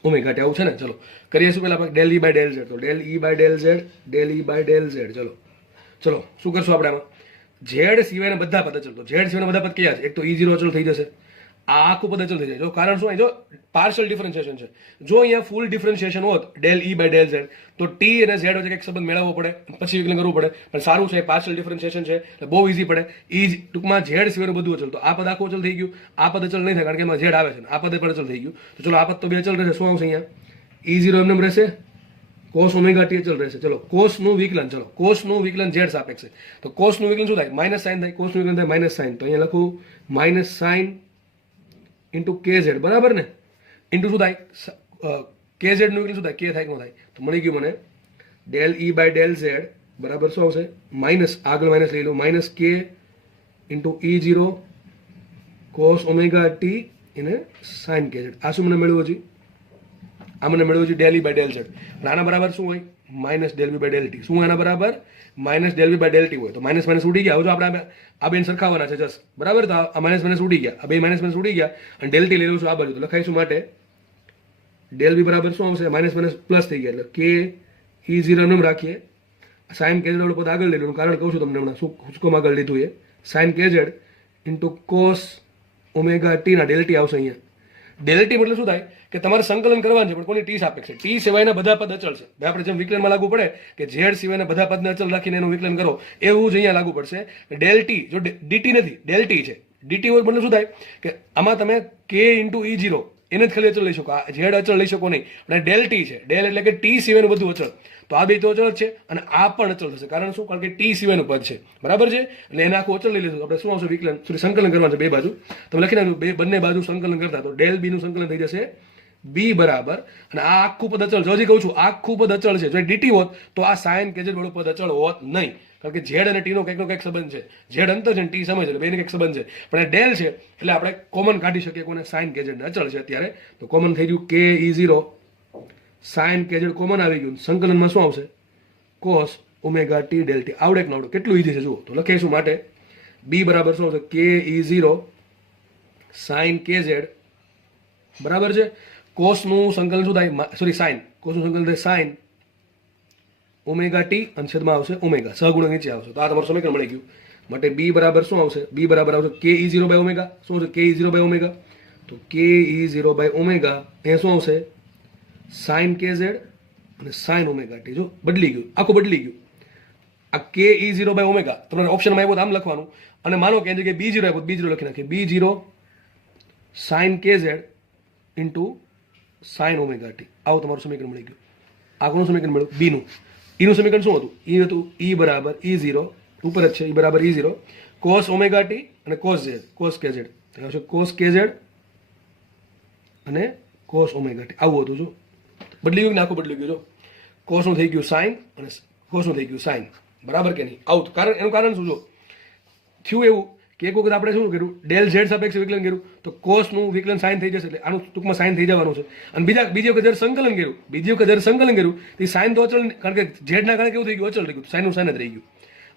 omega t, આવું છે ને? ચલો કરીએ શું પહેલા? Del E by del z. તો del E by del z. ચલો શું કરશું આપણે આમાં? ઝેડ સિવાયના બધા પદ અચળ. તો ઝેડ સિવાયના બધા પદ કયા છે? એક તો ઈ જીરો અચળ થઈ જશે, આ આખું પદ અચળ થઈ જાય. જો કારણ શું? જો પાર્શિયલ ડિફરન્શિએશન છે. જો અહીંયા ફૂલ ડિફરન્શિએશન હોત del E by del z, તો ટી અને ઝેડ વચ્ચે કંઈક સંબંધ મેળવવો પડે, પછી વિકલન કરવું પડે. પણ સારું છે પાર્શિયલ ડિફરન્શિએશન છે એટલે બહુ ઇઝી પડે. ટૂંકમાં ઝેડ સિવાયનું બધું અચળ. તો આ પદ આખું અચળ થઈ ગયું, આ પદ અચળ નહીં થાય કારણ કે એમાં ઝેડ આવે છે, આ પદ પણ અચળ થઈ ગયું. તો ચલો આ પદ તો બે અચળ રહેશે. શું આવશે અહીંયા? ઈ જીરો એમને રહેશે, કોસ ઓમેગા ટી અચળ રહેશે. ચલો કોસનું વિકલન, ચલો કોસનું વિકલન ઝેડ સાપેક્ષ છે. તો કોસનું વિકલન શું થાય? માઇનસ સાઇન થાય. કોસનું વિકલન થાય માઇનસ સાઇન. તો અહીંયા લખું માઇનસ સાઇન ઇન્ટુ કે ઝેડ, બરાબર ને? ઇન્ટુ શું થાય? કે ઝેડ નું વિકલન શું થાય? કે થાય કે ન થાય? તો મળી ગયું મને del E by del z બરાબર શું આવશે? માઇનસ, આગળ માઇનસ લઈ લો, minus k into E zero cos omega t એને સાઇન કે ઝેડ. આ શું મને મળ્યું હજી? આ મને મળ્યું છે del E by del z. અને આના બરાબર શું હોય? Minus del V by del t. શું આના બરાબર? Minus del V by del t હોય. તો માઇનસ માઇનસ ઉડી ગયા. હવે જો આપણે આ બેન સરખાવવાના છે જસ્ટ, બરાબર? તો આ માઇનસ માઇનસ ઉડી ગયા, આ બે માઇનસ માઇનસ ઉડી ગયા અને ડેલ ટી લઈ લઉં છું આ બાજુ. તો લખાઈશું માટે ડેલ વી બરાબર શું આવશે? માઇનસ માઇનસ પ્લસ થઈ ગયા, એટલે કે ઈ ઝીરો એમ રાખીએ. સાઇન કેઝેડ વાળું પદ આગળ લઈ લઉં, કારણ કહું છું તમને હમણાં શું આગળ લીધું એ. Sine k z into cos omega t ના ડેલ ટી આવશે અહીંયા. ડેલ ટી મતલબ શું થાય કે તમારે સંકલન કરવાનું છે, પણ કોની ટી સાપેક્ષે? ટી સિવાયના બધા પદ અચળ છે. આપણે જેમ વિકલનમાં લાગુ પડે કે ઝેડ સિવાયના બધા પદને અચળ રાખીને એનું વિકલન કરો, એવું જ અહીંયા લાગુ પડશે. ડેલ ટી જો ડીટી નથી, ડેલ ટી છે. ડીટી હોય મતલબ શું થાય કે આમાં તમે કે ઇન્ટુ ઈ ઝીરો એને જ ખાલી અચળ લઈ શકો, આ ઝેડ અચળ લઈ શકો નહીં. અને ડેલ ટી છે, ડેલ એટલે કે ટી સિવાયનું બધું અચળ. તો આ બે તો અચળ છે અને આ પણ અચળ થશે. કારણ શું? કારણ કે ટી સિવાયનું પદ છે, બરાબર છે. એટલે એને આખું અચળ લઈ લીધું. આપણે શું આવશે? વિકલન સંકલન કરવાનું છે બે બાજુ. તમે લખી નાખ્યું બંને બાજુ સંકલન કરતા, તો ડેલ બી નું સંકલન થઈ જશે બી બરાબર. અને આ આખું પદ અચળ છે. હજી કહું છું આખું પદ અચળ છે. જો ડીટી હોત તો આ સાઇન કેઝેડ વાળું પદ અચળ હોત નહીં, કારણ કે ઝેડ અને ટીનો કંઈકનો કંઈક સંબંધ છે. ઝેડ અંતર છે, ટી સમય છે, બેને કંઈક સંબંધ છે. પણ એ ડેલ છે એટલે આપણે કોમન કાઢી શકીએ કોને? સાઇન કેઝેડ ને અચળ છે અત્યારે. તો કોમન થઈ ગયું k E zero, sine k z common આવી ગયું. સંકલનમાં શું આવશે? Cos omega t del t. આવડે કે ના આવડે? કેટલું ઈઝી છે જુઓ. તો લખીશું માટે બી બરાબર શું આવશે? કે ઈ ઝીરો સાઇન કેઝેડ, બરાબર છે. કોસનું સંકલન શું થાય? સોરી સાઇન, કોસનું સંકલન થાય સાઇન ઓમેગા ટી અને છેદમાં આવશે ઓમેગા, સહગુણક નીચે આવશે. તો આ તમારું સમીકરણ મળી ગયું. માટે બી બરાબર શું આવશે? બી બરાબર આવશે કે ઈ ઝીરો બાય ઓમેગા. શું આવશે? કે ઈ ઝીરો બાય ઓમેગા. તો k E zero by omega એ શું આવશે? સાઇન કે ઝેડ અને સાઇન ઓમેગા ટી. જો બદલી ગયું, આખું બદલી ગયું. આ કે ઈ ઝીરો બાય ઓમેગા તમને ઓપ્શનમાં આવ્યો તો આમ લખવાનું, અને માનો કે જગ્યાએ બી ઝીરો આવ્યો, બી ઝીરો લખી નાખીએ. બી zero sign k z into sine omega t. આવું તમારું સમીકરણ મળી ગયું. આગળનું સમીકરણ મળ્યું બીનું. ઈનું સમીકરણ શું હતું? ઈ હતું ઈ બરાબર ઈ ઝીરો, ઉપર જ છે, ઈ બરાબર E zero cos omega T અને cos Z, cos k Z આવશે. કોસ કે ઝેડ અને કોસ ઓમેગા ટી આવું હતું. જો બદલી ગયું ને આખું બદલી ગયું. જો કોસનું થઈ ગયું સાઇન અને કોસનું થઈ ગયું સાઇન, બરાબર કે નહીં? આવું. કારણ એનું કારણ શું? જો થયું એવું કે એક વખત આપણે શું કર્યું? ડેલ ઝેડ સાપેક્ષે વિકલન કર્યું તો કોસનું વિકલન સાઇન થઈ જશે, એટલે આનું ટૂંકમાં સાઇન થઈ જવાનું છે. અને બીજી વખત જ્યારે સંકલન કર્યું, બીજી વખત જ્યારે સંકલન કર્યું તો સાઇન તો અચળ, કારણ કે ઝેડના કારણે કેવું થઈ ગયું? અચળ થઈ ગયું, સાઇનનું સાઇન જ રહી ગયું.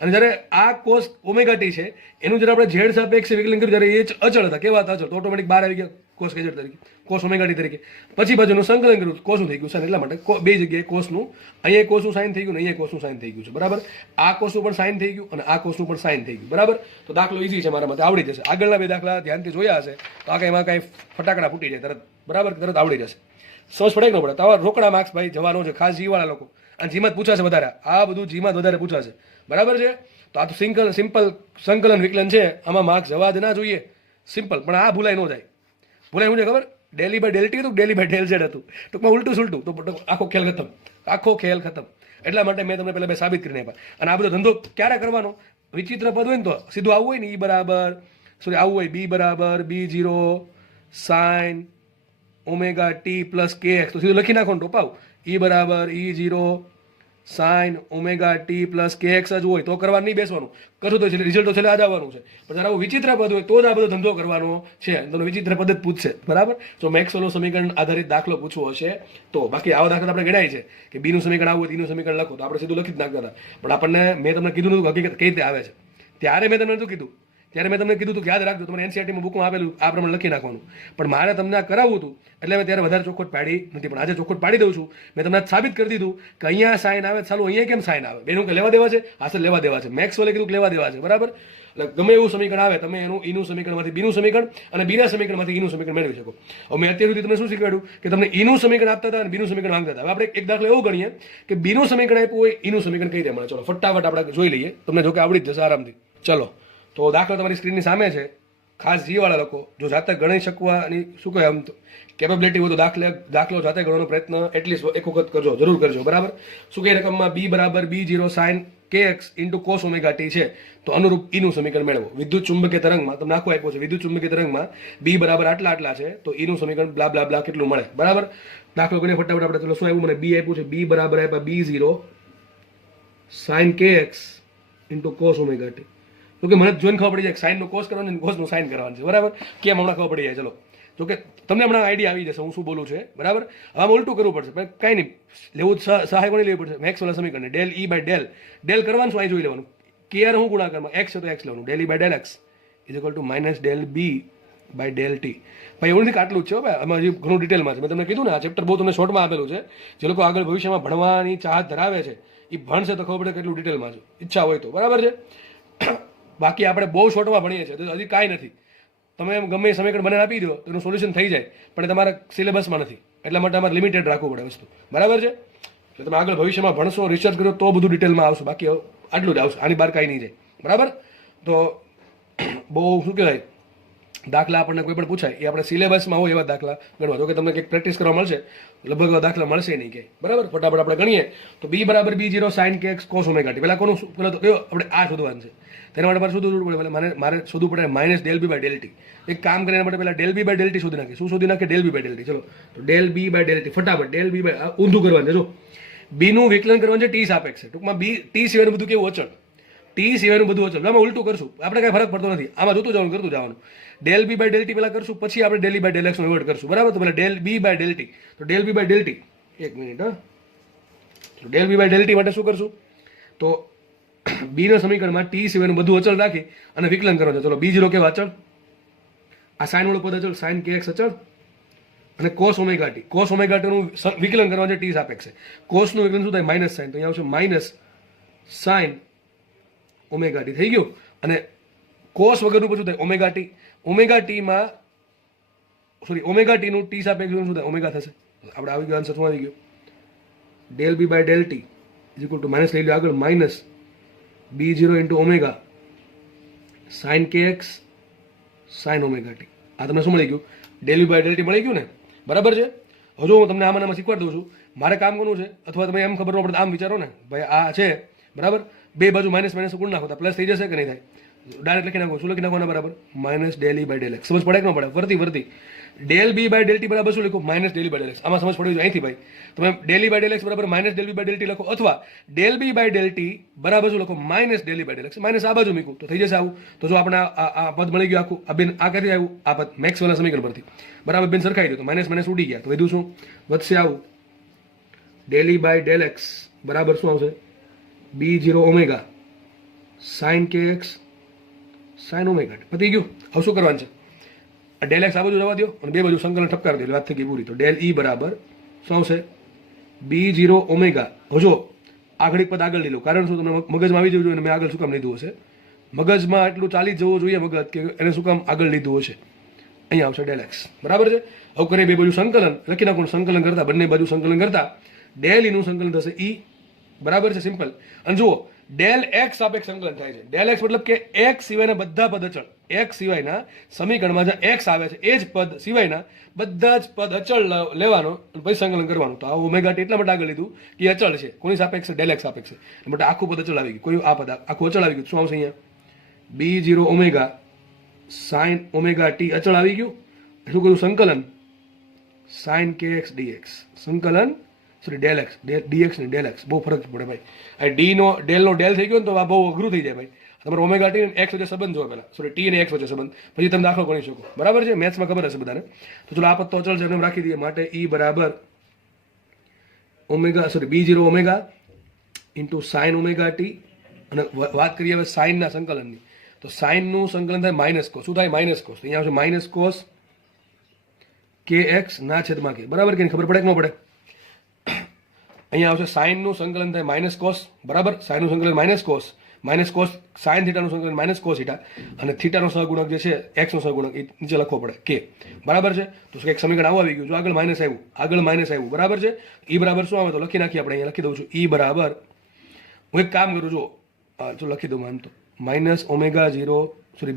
અને જ્યારે આ કોસ ઓમેગા ટી છે એનું જ્યારે આપણે ઝેડ સાપેક્ષે વિકલન કર્યું ત્યારે એ અચળ હતા. કેવા હતા? અચળ. તો ઓટોમેટિક બહાર આવી ગયા કોસ કે ઝેડ તરીકે, કોસ ઓમેગા ટી તરીકે. પછી બાજુનું સંકલન કર્યું, કોસનું થઈ ગયું સાઇન. એટલા માટે બે જગ્યાએ કોસનું, અહીંયા કોસનું સાઇન થઈ ગયું ને અહીંયા કોસનું સાઇન થઈ ગયું છે, બરાબર. આ કોસનું પણ સાઇન થઈ ગયું અને આ કોસનું પણ સાઇન થઈ ગયું, બરાબર. તો દાખલો ઈઝી છે, મારા માટે આવડી જશે. આગળના બે દાખલા ધ્યાનથી જોયા હશે તો આ એમાં કાંઈ ફટાકડા ફૂટી જાય તરત, બરાબર, તરત આવડી જશે. સમજ પડે કે ન પડે? તો રોકડા માર્ક્સ ભાઈ જવાનો છે, ખાસ જી વાળા લોકો. અને જીમાં જ પૂછાશે વધારે, આ બધું જીમાં જ વધારે પૂછાશે, બરાબર છે. તો આ તો સિમ્પલ સંકલન વિકલન છે, આમાં માર્ક્સ જવા જ ના જોઈએ, સિમ્પલ. પણ આ ભૂલાય ન જાય. ભૂલાય શું છે ખબર? ડેલી બાય ડેલ ટી હતું, ડેલી બાય ડેલ ઝેડ હતું. ટૂંકમાં ઉલટું સુલટું, તો આખો ખેલ ખતમ, આખો ખેલ ખતમ. એટલા માટે મેં તમને પહેલા બે સાબિત કરીને આપ્યા. અને આ બધો ધંધો ક્યારે કરવાનો? વિચિત્ર પદ હોય ને તો સીધું આવું હોય ને, ઈ બરાબર સોરી આવું હોય બી બરાબર B zero sine omega t plus k x, તો સીધું લખી નાખો ને ટોપાવ. ઈ બરાબર E zero sine omega t plus k x જ હોય તો કરવા નહીં બેસવાનું. કરશું તો રિઝલ્ટ તો છેલ્લે આ જ આવવાનું છે. પણ જરા આવું વિચિત્ર પદ હોય તો જ આ બધો ધંધો કરવાનો છે. તમને વિચિત્ર પદ જ પૂછશે, બરાબર. જો મેક્સવેલનું સમીકરણ આધારિત દાખલો પૂછવો હશે તો. બાકી આવા દાખલા આપણે ગણાય છે કે બીનું સમીકરણ આવું હોય, ટીનું સમીકરણ લખો, તો આપણે સીધું લખી જ નાખતા હતા. પણ આપણને મેં તમને કીધું નતું હકીકત કઈ રીતે આવે છે. ત્યારે મેં તમને શું કીધું? ત્યારે મેં તમને કીધું હતું કે યાદ રાખજો, તમને એનસીઆરટીમાં બુકમાં આપેલું આ પ્રમાણે લખી નાખવાનું. પણ મારે તમને આ કરાવવું હતું એટલે મેં ત્યારે વધારે ચોખવટ પાડી નથી. પણ આજે ચોખવટ પાડી દઉં છું. મેં તમને સાબિત કરી દીધું કે અહીંયા સાઇન આવે ચાલુ, અહીંયા કેમ સાઇન આવે? બેનું કે લેવા દેવા છે, હાસલ લેવા દેવા છે. મેક્સવેલે કીધું કે લેવા દેવા છે, બરાબર. એટલે ગમે એવું સમીકરણ આવે તમે એનું ઈનું સમીકરણમાંથી બીનું સમીકરણ અને બીના સમીકરણમાંથી ઈનું સમીકરણ મેળવી શકો. હવે મેં અત્યાર સુધી તમને શું શીખવાડ્યું કે તમને ઈનું સમીકરણ આપતા હતા અને બીનું સમીકરણ માંગતા હતા. હવે આપણે એક દાખલો એવું ગણીએ કે બીનું સમીકરણ આપ્યું હોય, ઈનું સમીકરણ કઈ રીતે મળે. ચલો ફટાફટ આપણે જોઈ લઈએ, તમને જો કે આવડી જ જશે આરામથી. ચલો તો દાખલો તમારી સ્ક્રીનની સામે છે. ખાસ જી વાળા લોકો જો જાતે ગણી શકવાની શું કહે આમ તો કેપેબિલિટી હોય તો દાખલો જાતે ગણવાનો પ્રયત્ન એટલીસ્ટ એક વખત કરજો, જરૂર કરજો, બરાબર. શું કહે રકમમાં બી બરાબર બી ઝીરો સાઇન કે x into cos omega T છે તો અનુરૂપ ઈનું સમીકરણ મેળવો. વિદ્યુત ચુંબકીય તરંગમાં તમને આખું આપ્યું છે. વિદ્યુત ચુંબકીય તરંગમાં બી બરાબર આટલા છે તો ઈનું સમીકરણ બ્લા બ્લા બ્લા કેટલું મળે, બરાબર. દાખલો ગણીએ ફટાફટ આપણે. ચલો શું આવ્યું મને? બી આપ્યું છે. બી બરાબર આપ્યા બી ઝીરો સાઇન કે x into cos omega T. તો કે મને જોઈને ખબર પડી જાય સાઇનનું કોસ કરવાનું અને કોસનું સાઇન કરવાનું છે, બરાબર. કેમ હમણાં ખબર પડી જાય. ચલો જો કે તમને હમણાં આઈડિયા આવી જશે હું શું બોલું છે, બરાબર. હવે આમાં ઉલટું કરવું પડશે, પણ કાંઈ નહીં, લેવું સહાય કોની લેવી પડશે, મેક્સવેલના સમીકરણ ડેલ ઈ બાય ડેલ કરવાનું શું અહીં જોઈ લેવાનું, કેઆર હું ગુણાકારમાં એક્સ છે તો એક્સ લેવાનું, del E by del x is equal to minus del B by del T. ભાઈ એવું નથી કે આટલું જ છે ભાઈ, આમાં હજી ઘણું ડિટેલમાં છે. મેં તમને કીધું ને આ ચેપ્ટર બહુ તમને શોર્ટમાં આપેલું છે. જે લોકો આગળ ભવિષ્યમાં ભણવાની ચાહત ધરાવે છે એ ભણશે તો ખબર પડે કેટલું ડિટેલમાં છે, ઈચ્છા હોય તો, બરાબર છે. બાકી આપણે બહુ શોર્ટમાં ભણીએ છીએ તો હજી કાંઈ નથી. તમે એમ ગમે એ સમીકરણ બનાવી આપી દો તો એનું સોલ્યુશન થઈ જાય, પણ તમારા સિલેબસમાં નથી, એટલા માટે અમારે લિમિટેડ રાખવું પડે વસ્તુ, બરાબર છે. એટલે તમે આગળ ભવિષ્યમાં ભણશો, રિસર્ચ કરો તો બધું ડિટેલમાં આવશે, બાકી આટલું જ આવશે, આની બહાર કાંઈ નહીં જાય, બરાબર. તો બહુ શું કહેવાય, દાખલા આપણને કોઈ પણ પૂછાય એ આપણે સિલેબસમાં હોય એવા દાખલા ગણવા. જો કે તમને કંઈક પ્રેક્ટિસ કરવા મળશે, લગભગ એવા દાખલા મળશે નહીં ક્યાંય, બરાબર. ફટાફટ આપણે ગણીએ તો બી બરાબર B0 સાઇન કે એક્સ કોસ ઓમેગા ટી. પહેલાં કોનું પહેલાં તો કયો આપણે આ શોધવાનું છે, તેના માટે મારે શોધવું પડે, મારે શોધવું પડે minus del B by del T. એક કામ કરીને એના માટે પહેલાં del B by del T શોધી નાખીએ. શું શોધી નાખીએ? Del B by del T. ચલો તો del B by del T ફટાફટ ડેલ બી બાય ઊંધું કરવાનું છે. જો બીનું વિકલન કરવાનું છે ટી સાપેક્ષે, ટૂંકમાં બી ટી સિવાયનું બધું કેવું અચળ, ટી સિવાયનું બધું અચળ. આમાં ઉલટું કરશું આપણે, કાંઈ ફરક પડતો નથી, આમાં જોતું જવાનું કરતું જવાનું. Del B by del t પહેલાં કરશું, પછી આપણે ડેલ બાય ડેલ એક્સનો એવોર્ડ કરશું, બરાબર. તો પહેલાં del B by del t, તો del B by del T, એક મિનિટ હા, તો del B by del t માટે શું કરશું, તો બીના સમીકરણમાં ટી સિવાયનું બધું અચળ રાખી અને વિકલન કરવાનું છે. ચલો B0 કેવા અચળ, આ સાઇન વાળું પદ અચળ, સાઇન કે એક્સ અચળ, અને cos omega t, cos omega ટીનું વિકલન કરવાનું છે ટી સાપેક્ષે. કોસનું વિકલન શું થાય? માઇનસ સાઇન, તો અહીંયા આવશે માઇનસ સાઇન ઓમેગા ટી, થઈ ગયું. અને કોસ વગરનું પછી થાય ઓમેગા ટી, ઓમેગા ટીમાં સોરી ઓમેગા ટીનું ટી સાપેક્ષ શું થાય? ઓમેગા થશે. આપણે આવી ગયો આન્સર, શું આવી ગયો? Del B by del T is equal to minus લઈ લો આગળ, minus B0 into omega sine કે એક્સ સાઇન ઓમેગા ટી. આ તમને શું મળી ગયું? Del B by del T મળી ગયું ને, બરાબર છે. હજુ હું તમને આમાં શીખવાડી દઉં છું. મારે કામ કરવું છે, અથવા તમે એમ ખબર ન પડે આમ વિચારો ને, ભાઈ આ છે બરાબર, બે બાજુ માઇનસ માઇનસ ગુણ નાખો તો પ્લસ થઈ જશે કે નહીં થાય? ડાયરેક્ટ લખી નાખો. શું લખી નાખવાના? બરાબર minus del E by del x. સમજ પડે કે ન પડે? વર્તી del B by del t બરાબર શું લખો? Minus del by del x. આમાં સમજ પડી અહીંથી ભાઈ તમે del E by del x બરાબર minus del B by del t લખો, અથવા del B by del t બરાબર શું લખો? Minus del E by del x. Minus આ બાજુ મૂકું તો થઈ જશે આવું. તો જો આપણે આ પદ મળી ગયું આખું, આ બેન આ ક્યાંથી આવ્યું? આ પદ મેક્સવેલના સમીકરણ પરથી, બરાબર. બેન સરખાઈ દો તો માઇનસ માઇનસ ઉડી ગયા, તો વધ્યું શું? વધશે આવું del E by del x બરાબર શું આવશે? B0 ઓમેગા સાઇન કે એક્સ સાઇન ઓમેગા ટી. પતી ગયું. હવે શું કરવાનું છે? ડેલ એક્સ આ બાજુ જવા દો અને બે બાજુ સંકલન ઠપકાર દો, વાત થઈ ગઈ પૂરી. તો ડેલ ઈ બરાબર શું આવશે? B0 omega. હજો આગળ એક પદ આગળ લઈ લો, કારણ શું? તમને મગજમાં આવી જવું જોઈએ. મેં આગળ શું કામ લીધું હશે? મગજમાં એટલું ચાલી જવું જોઈએ મગજ કે એને શું કામ આગળ લીધું હશે. અહીંયા આવશે ડેલ એક્સ, બરાબર છે. હવે કરે બે બાજુ સંકલન લખી નાખો. સંકલન કરતા બંને બાજુ સંકલન કરતા ડેલ ઈનું સંકલન થશે ઈ, બરાબર છે, સિમ્પલ. અને જુઓ ડેલ એક્સ સાપેક્ષ સંકલન થાય છે. ડેલ એક્સ મતલબ કે એક્સ સિવાયના બધા પદ અચળ, એક્સ સિવાયના સમીકરણમાં જ્યાં એક્સ આવે છે એ જ પદ સિવાયના બધા જ પદ અચળ લેવાનો અને પછી સંકલન કરવાનું. તો આ ઓમેગા ટી એટલા માટે આગળ લીધું કે અચળ છે. કોની સાપેક્ષ? ડેલ એક્સ સાપેક્ષ. એટલે માટે આખું પદ અચળ આવી ગયું. કોઈ આ પદ આખું અચળ આવી ગયું. શું આવશે અહીંયા? B0 omega sign omega T અચળ આવી ગયું. શું કર્યું? સંકલન સાઇન કે એક્સ ડીએક્સ. સંકલન સોરી ડેલ એક્સ ડીએક્સ ને ડેલ એક્સ બહુ ફરક પડે ભાઈ. આ ડી નો ડેલ નો ડેલ થઈ ગયો ને તો આ બહુ અઘરું થઈ જાય ભાઈ. તમારે ઓમેગા ટી અને એક્સ વચ્ચે સંબંધ જોવા પહેલા, સોરી ટી અને એક્સ વચ્ચે સંબંધ, પછી તમે દાખલો ગણી શકો, બરાબર છે. મેથ્સમાં ખબર હશે બધાને. તો ચલો આ પદ તો અચળ છે એમ રાખી દઈએ. માટે ઈ બરાબર omega sorry B0 omega into sine omega T. અને વાત કરીએ હવે સાઇનના સંકલનની, તો સાઇનનું સંકલન થાય માઇનસ કોસ. શું થાય? Minus cos. અહીંયા આવશે માઇનસ કોસ કે એક્સ ના છેદમાં કે, બરાબર કે ખબર પડે કે ન પડે? અહીંયા આવશે સાઇનનું સંકલન થાય માઇનસ કોસ, બરાબર. સાઇનનું સંકલન માઇનસ કોસ સાઇન થીટાનું સંકલન માઇનસ કોસ થીટા, અને થીટાનો સહગુણક જે છે એક્સનો સહગુણક એ નીચે લખવો પડે કે, બરાબર છે. તો એક સમીકરણ આવું આવી ગયું. જો આગળ માઇનસ આવ્યું, બરાબર છે. ઈ બરાબર શું આવે? તો લખી નાખીએ આપણે. અહીંયા લખી દઉં છું ઈ બરાબર, હું એક કામ કરું છું, જો લખી દઉં આમ તો minus omega 0 sorry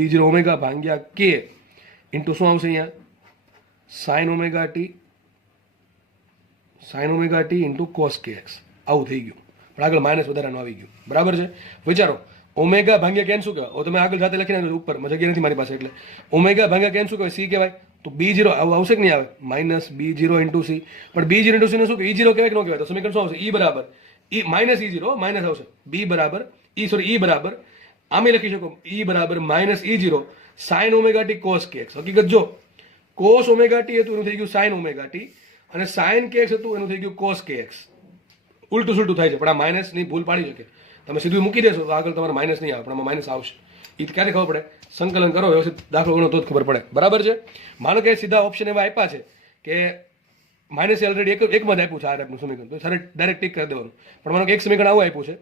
B0 omega ભાગ્યા કે ઇન્ટુ શું આવશે અહીંયા? Sign omega T into cos કે એક્સ. આવું થઈ ગયું. પણ આગળ માઇનસ વધારાનું આવી ગયું, બરાબર છે. વિચારો ઓમેગા ભાગ્યા કેન શું કહેવાય? તમે આગળ જાતે લખી નાખો ઉપર, જગ્યા નથી મારી પાસે, એટલે ઓમેગા ભાગ્યા કેન શું કહેવાય? સી કહેવાય. તો B0 આવું આવશે કે નહીં આવે? Minus B0 into C. પણ B0 ઇન્ટુ સી ને શું E0 કહેવાય કે ન કહેવાય? તો સમીકરણ શું આવશે? ઈ બરાબર માઇનસ E0 માઇનસ આવશે B બરાબર ઈ બરાબર આમે લખી શકો E બરાબર minus E0 sign omega t cos કે એક્સ. હકીકત જો કોસ ઓમેગા ટી હતું એનું થઈ ગયું સાઇન ઓમેગા ટી, અને સાઇન કેએક્સ હતું એનું થઈ ગયું કોસ કેએક્સ. ઉલટું સુલટું થાય છે, પણ આ માઇનસની ભૂલ પાડી શકે. તમે સીધું મૂકી દેશો તો આગળ તમારે માઇનસ નહીં આવે, પણ આમાં માઇનસ આવશે. એ ક્યારે ખબર પડે? સંકલન કરો, વ્યવસ્થિત દાખલો ગણો તો જ ખબર પડે. બરાબર છે? માનો કે સીધા ઓપ્શન એવા આપ્યા છે કે માઇનસ ઓલરેડી એકમાં જ આપ્યું છે આ ટાઈપનું સમીકરણ, તો સારે ડાયરેક્ટ ટીક કરી દેવાનું. પણ માનો કે એક સમીકરણ આવું આપ્યું છે,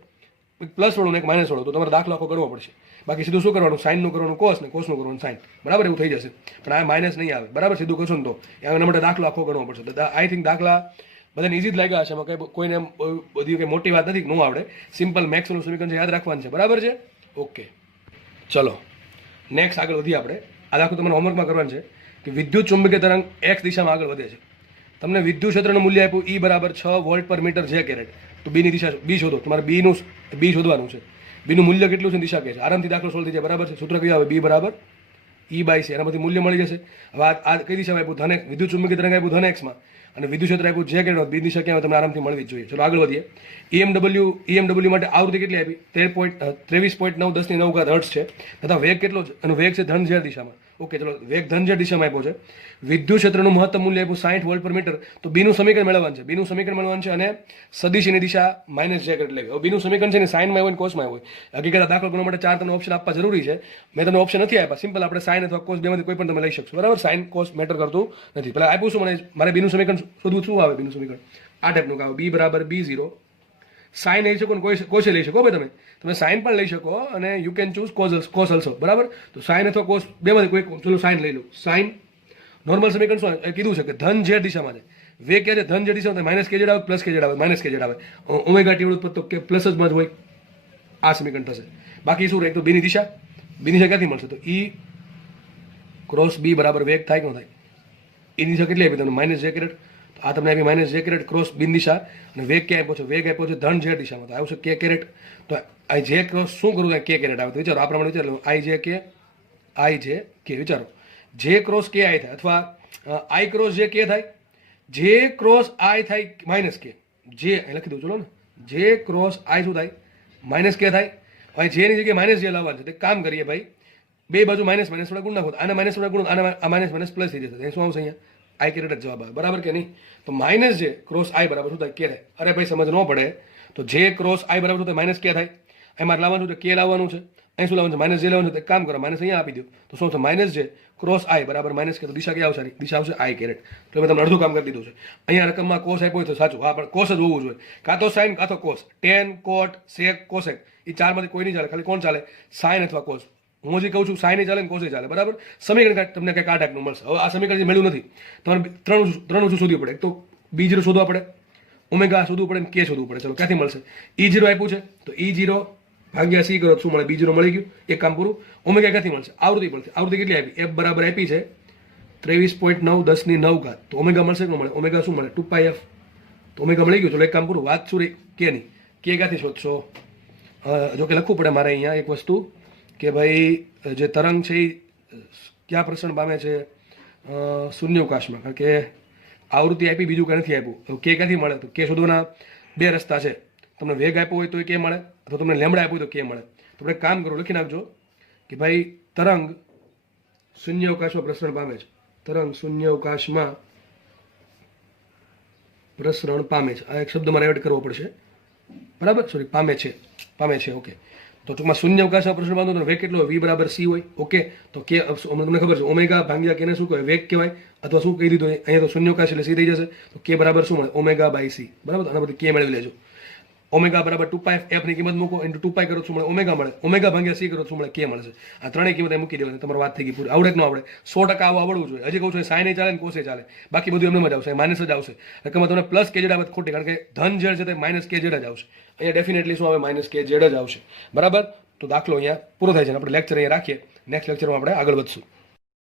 પ્લસ વાળું ને એક માઇનસ વાળું, તો તમારે દાખલો આખો ગણવો પડશે. બાકી સીધું શું કરવાનું? સાઇનનું કરવાનું કોસ ને કોસનું કરવાનું સાઇન. બરાબર? એવું થઈ જશે. પણ આ માઇનસ નહીં આવે. બરાબર? સીધું કરશો ને તો એના માટે દાખલો આખો ગણવો પડશે. આઈ થિંક દાખલા બધાને ઇઝી જ લાગ્યા હશે. એમાં કંઈ કોઈને બધી કંઈ મોટી વાત નથી, ન આવડે. સિમ્પલ મેક્સનું સમીકરણ છે, યાદ રાખવાનું છે. બરાબર છે? ઓકે, ચલો નેક્સ્ટ આગળ વધીએ આપણે. આ દાખલો તમારે હોમવર્કમાં કરવાનું છે કે વિદ્યુત ચુંબકીય તરંગ એક્સ દિશામાં આગળ વધે છે. તમને વિદ્યુત ક્ષેત્રનું મૂલ્ય આપ્યું E બરાબર 6 વોલ્ટ પર મીટર જે કેરેટ. તો બીની દિશા બી શોધો. તમારે બી શોધવાનું છે. બીનું મૂલ્ય કેટલું છે દિશા કે છે. આરામથી દાખલો સોલ્વ થઈ જાય. બરાબર છે? સૂત્ર કયું આવે? બી બરાબર E/c. એનામાંથી મૂલ્ય મળી જશે. હવે આ કઈ દિશામાં આપ્યું? ધન. વિદ્યુત ચુંબકીય તરંગ આપ્યું ધન એક્સમાં, અને વિદ્યુત ક્ષેત્ર આપ્યું જે કેરેટ. બી દિશા ક્યાં તમને આરામથી મળવી જ જોઈએ. ચલો આગળ વધીએ. EMW માટે આવૃત્તિ કેટલી આપી? 23.9 હર્ટ્ઝ છે. તથા વેગ કેટલો છે? એનો વેગ છે ધન ઝેડ દિશામાં. ઓકે, ચલો વેગ ધન ઝેડ દિશામાં આપ્યો છે. વિદ્યુત ક્ષેત્રનું મહત્તમ મૂલ્ય આપ્યું 60 વોલ્ટ પર મીટર. તો બીનું સમીકરણ મેળવવાનું છે. બીનું સમીકરણ મેળવવાનું છે, અને સદિશની દિશા માઇનસ જે કેરેટ લેવી. હવે બીનું સમીકરણ છે ને સાઇનમાં હોય ને કોસમાં હોય. હકીકત દાખલો ગણવા માટે 4 તમને ઓપ્શન આપવા જરૂરી છે. મેં તમને ઓપ્શન નથી આપ્યા. સિમ્પલ આપણે સાઇન અથવા કોસ બેમાંથી કોઈ પણ તમે લઈ શકશો. બરાબર? સાઇન કોસ મેટર કરતું નથી. પહેલાં આપ્યું શું? મારે બીનું સમીકરણ શોધવું. શું આવે બીનું સમીકરણ? આ ટાઈપનું આવે. બી બરાબર B0. સાઇન લઈ શકો ને કોસે લઈ શકો. ભાઈ તમે સાઇન પણ લઈ શકો, અને you can choose cos also. બરાબર? તો સાઇન અથવા કોસ બેમાંથી કોઈ, ચલો સાઇન લઈ લો. સાઇન નોર્મલ સમીકરણ શું કીધું છે કે ધન ઝેડ દિશામાં છે. વેગ ક્યાં છે? ધન ઝેડ દિશામાં. માઇનસ કે ઝેડ આવે, પ્લસ કે ઝેડ આવે, માઇનસ કે ઝેડ આવે. ઓમેગા ટી વાળું તો કે પ્લસ જ હોય. આ સમીકરણ થશે. બાકી શું રહે? તો બીની દિશા. બીની દિશા ક્યાંથી મળશે? તો E ક્રોસ B બરાબર વેગ થાય કે ન થાય? એની દિશા કેટલી આપી તમને? Minus j caret. આ તમને આપી માઇનસ જે કેરેટ ક્રોસ બિન દિશા, અને વેગ ક્યાં આપ્યો છે? વેગ આપ્યો છે ધન ઝેડ દિશામાં. તો આવશે કે કેરેટ. તો આ જે ક્રોસ શું કરવું? કે કેરેટ આવે. તો વિચારો, આ પ્રમાણે વિચારો. આઈ જે કે વિચારો. જે ક્રોસ કે આઈ થાય, અથવા આઈ ક્રોસ જે કે થાય. જે ક્રોસ આઈ થાય માઇનસ કે. જે લખી દઉં ચલો ને. જે ક્રોસ આઈ શું થાય? માઇનસ કે થાય. હવે જેની જગ્યાએ માઇનસ જે લાવવાનું છે તે કામ કરીએ ભાઈ. બે બાજુ માઇનસ વડે ગુણ નાખો. આના માઇનસ વડે ગુણ, આના માઇનસ પ્લસ થઈ જશે. શું આવશે અહીંયા? આઈ કેરેટ જ જવાબ આવે. બરાબર કે નહીં? તો માઇનસ જે ક્રોસ આઈ બરાબર શું થાય? કે થાય. અરે ભાઈ સમજ ન પડે તો જે ક્રોસ આઈ બરાબર શું થાય? માઇનસ કે થાય. એમાં લાવવાનું છે કે લાવવાનું છે. અહીં શું લાવવાનું છે? માઇનસ જે લાવવાનું છે. કામ કરો, માઇનસ અહીંયા આપી દો. તો શું છે? માઇનસ જે ક્રોસ આઈ બરાબર માઇનસ કે. તો દિશા ક્યાં આવશે? દિશા આવશે આઈ કેરેટ. તો મેં તમને અડધું કામ કરી દીધું છે. અહીંયા રકમમાં કોસ આપ્યો હોય તો સાચું. હા, પણ કોસ જ હોવું જોઈએ. કાં તો સાઇન કાં તો કોસ. ટેન, કોટ, સેક, કોસેક, એ ચારમાંથી કોઈ નહીં ચાલે. ખાલી કોણ ચાલે? સાઇન અથવા કોસ. હું હજી કહું છું સાઇન ચાલે ને કોસે ચાલે. બરાબર? સમીકરણ તમને કંઈક આ ટાઈપનું મળશે. હવે આ સમીકરણ જે મળ્યું નથી, તમારે ત્રણ વસ્તુ શોધવી પડે. એક તો B0 શોધવા પડે, ઓમેગા શોધવું પડે, કે શોધવું પડે. ચલો ક્યાંથી મળશે? E0 આપ્યું છે, તો E0 ભાગ્યા C કરો શું મળે? B0 મળી ગયું. એક કામ પૂરું. ઓમેગા ક્યાંથી મળશે? આવૃત્તિ મળશે. આવૃત્તિ કેટલી આપી? F બરાબર આપી છે 23.9 તો ઓમેગા મળશે કે ન મળે? ઓમેગા શું મળે? 2πf. તો ઓમેગા મળી ગયું. ચલો એક કામ પૂરું. વાત શું રહી? કે નહીં. કે ક્યાંથી શોધશો? જો કે લખવું પડે મારે અહીંયા એક વસ્તુ કે ભાઈ જે તરંગ છે એ ક્યાં પ્રસરણ પામે છે? શૂન્યાવકાશમાં. કારણ કે આવૃત્તિ આપી, બીજું કંઈ નથી આપ્યું. તો કે ક્યાંથી મળે? તો કે શોધવાના બે રસ્તા છે. તમને વેગ આપ્યો હોય તો એ કે મળે, અથવા તમને લેમડા આપ્યું હોય તો કે મળે. તો આપણે કામ કરો, લખી નાખજો કે ભાઈ તરંગ શૂન્યાવકાશમાં પ્રસરણ પામે છે. તરંગ શૂન્યાવકાશમાં પ્રસરણ પામે છે. આ એક શબ્દ મારે એડ કરવો પડશે. બરાબર? સોરી, પામે છે. ઓકે. તો ટૂંકમાં શૂન્યાવકાશમાં પ્રસરણ પામતો તો વેગ કેટલો હોય? V બરાબર C હોય. ઓકે. તો કે તમને ખબર છે ઓમેગા ભાગ્યા કેને શું કહેવાય? વેગ કહેવાય. અથવા શું કહી દીધું અહીંયા? તો શૂન્યાવકાશ એટલે C થઈ જશે. તો કે બરાબર શું મળે? Omega by C. બરાબર? આના બધી કે મેળવી લેજો. ઓમેગા બરાબર 2πf. f ની કિંમત મૂકો, ઇન્ટુ 2π કરો શું મળે? ઓમેગા મળે. ઓમેગા ભાગ્યા C કરો શું મળે? કે મળશે. આ ત્રણેય કિંમત મૂકી દેવાની. તમારી વાત થઈ ગઈ પૂરી. આવડે કે ન આવડે? 100% આવું આવડવું જોઈએ. હજી કહું છું સાઇન ચાલે ને કોસે ચાલે. બાકી બધું એમને જ આવશે. માઇનસ જ આવશે. રકમમાં તમને પ્લસ કે જેડ આવે ખોટી, કારણ કે ધન ઝેડ છે તે માઇનસ કે જેડ જ આવશે. અહીંયા ડેફિનેટલી શું આવે? માઇનસ કે જેડ જ આવશે. બરાબર? તો દાખલો અહીંયા પૂરો થાય છે. આપણે લેક્ચર અહીંયા રાખીએ. નેક્સ્ટ લેક્ચરમાં આપણે આગળ વધશું.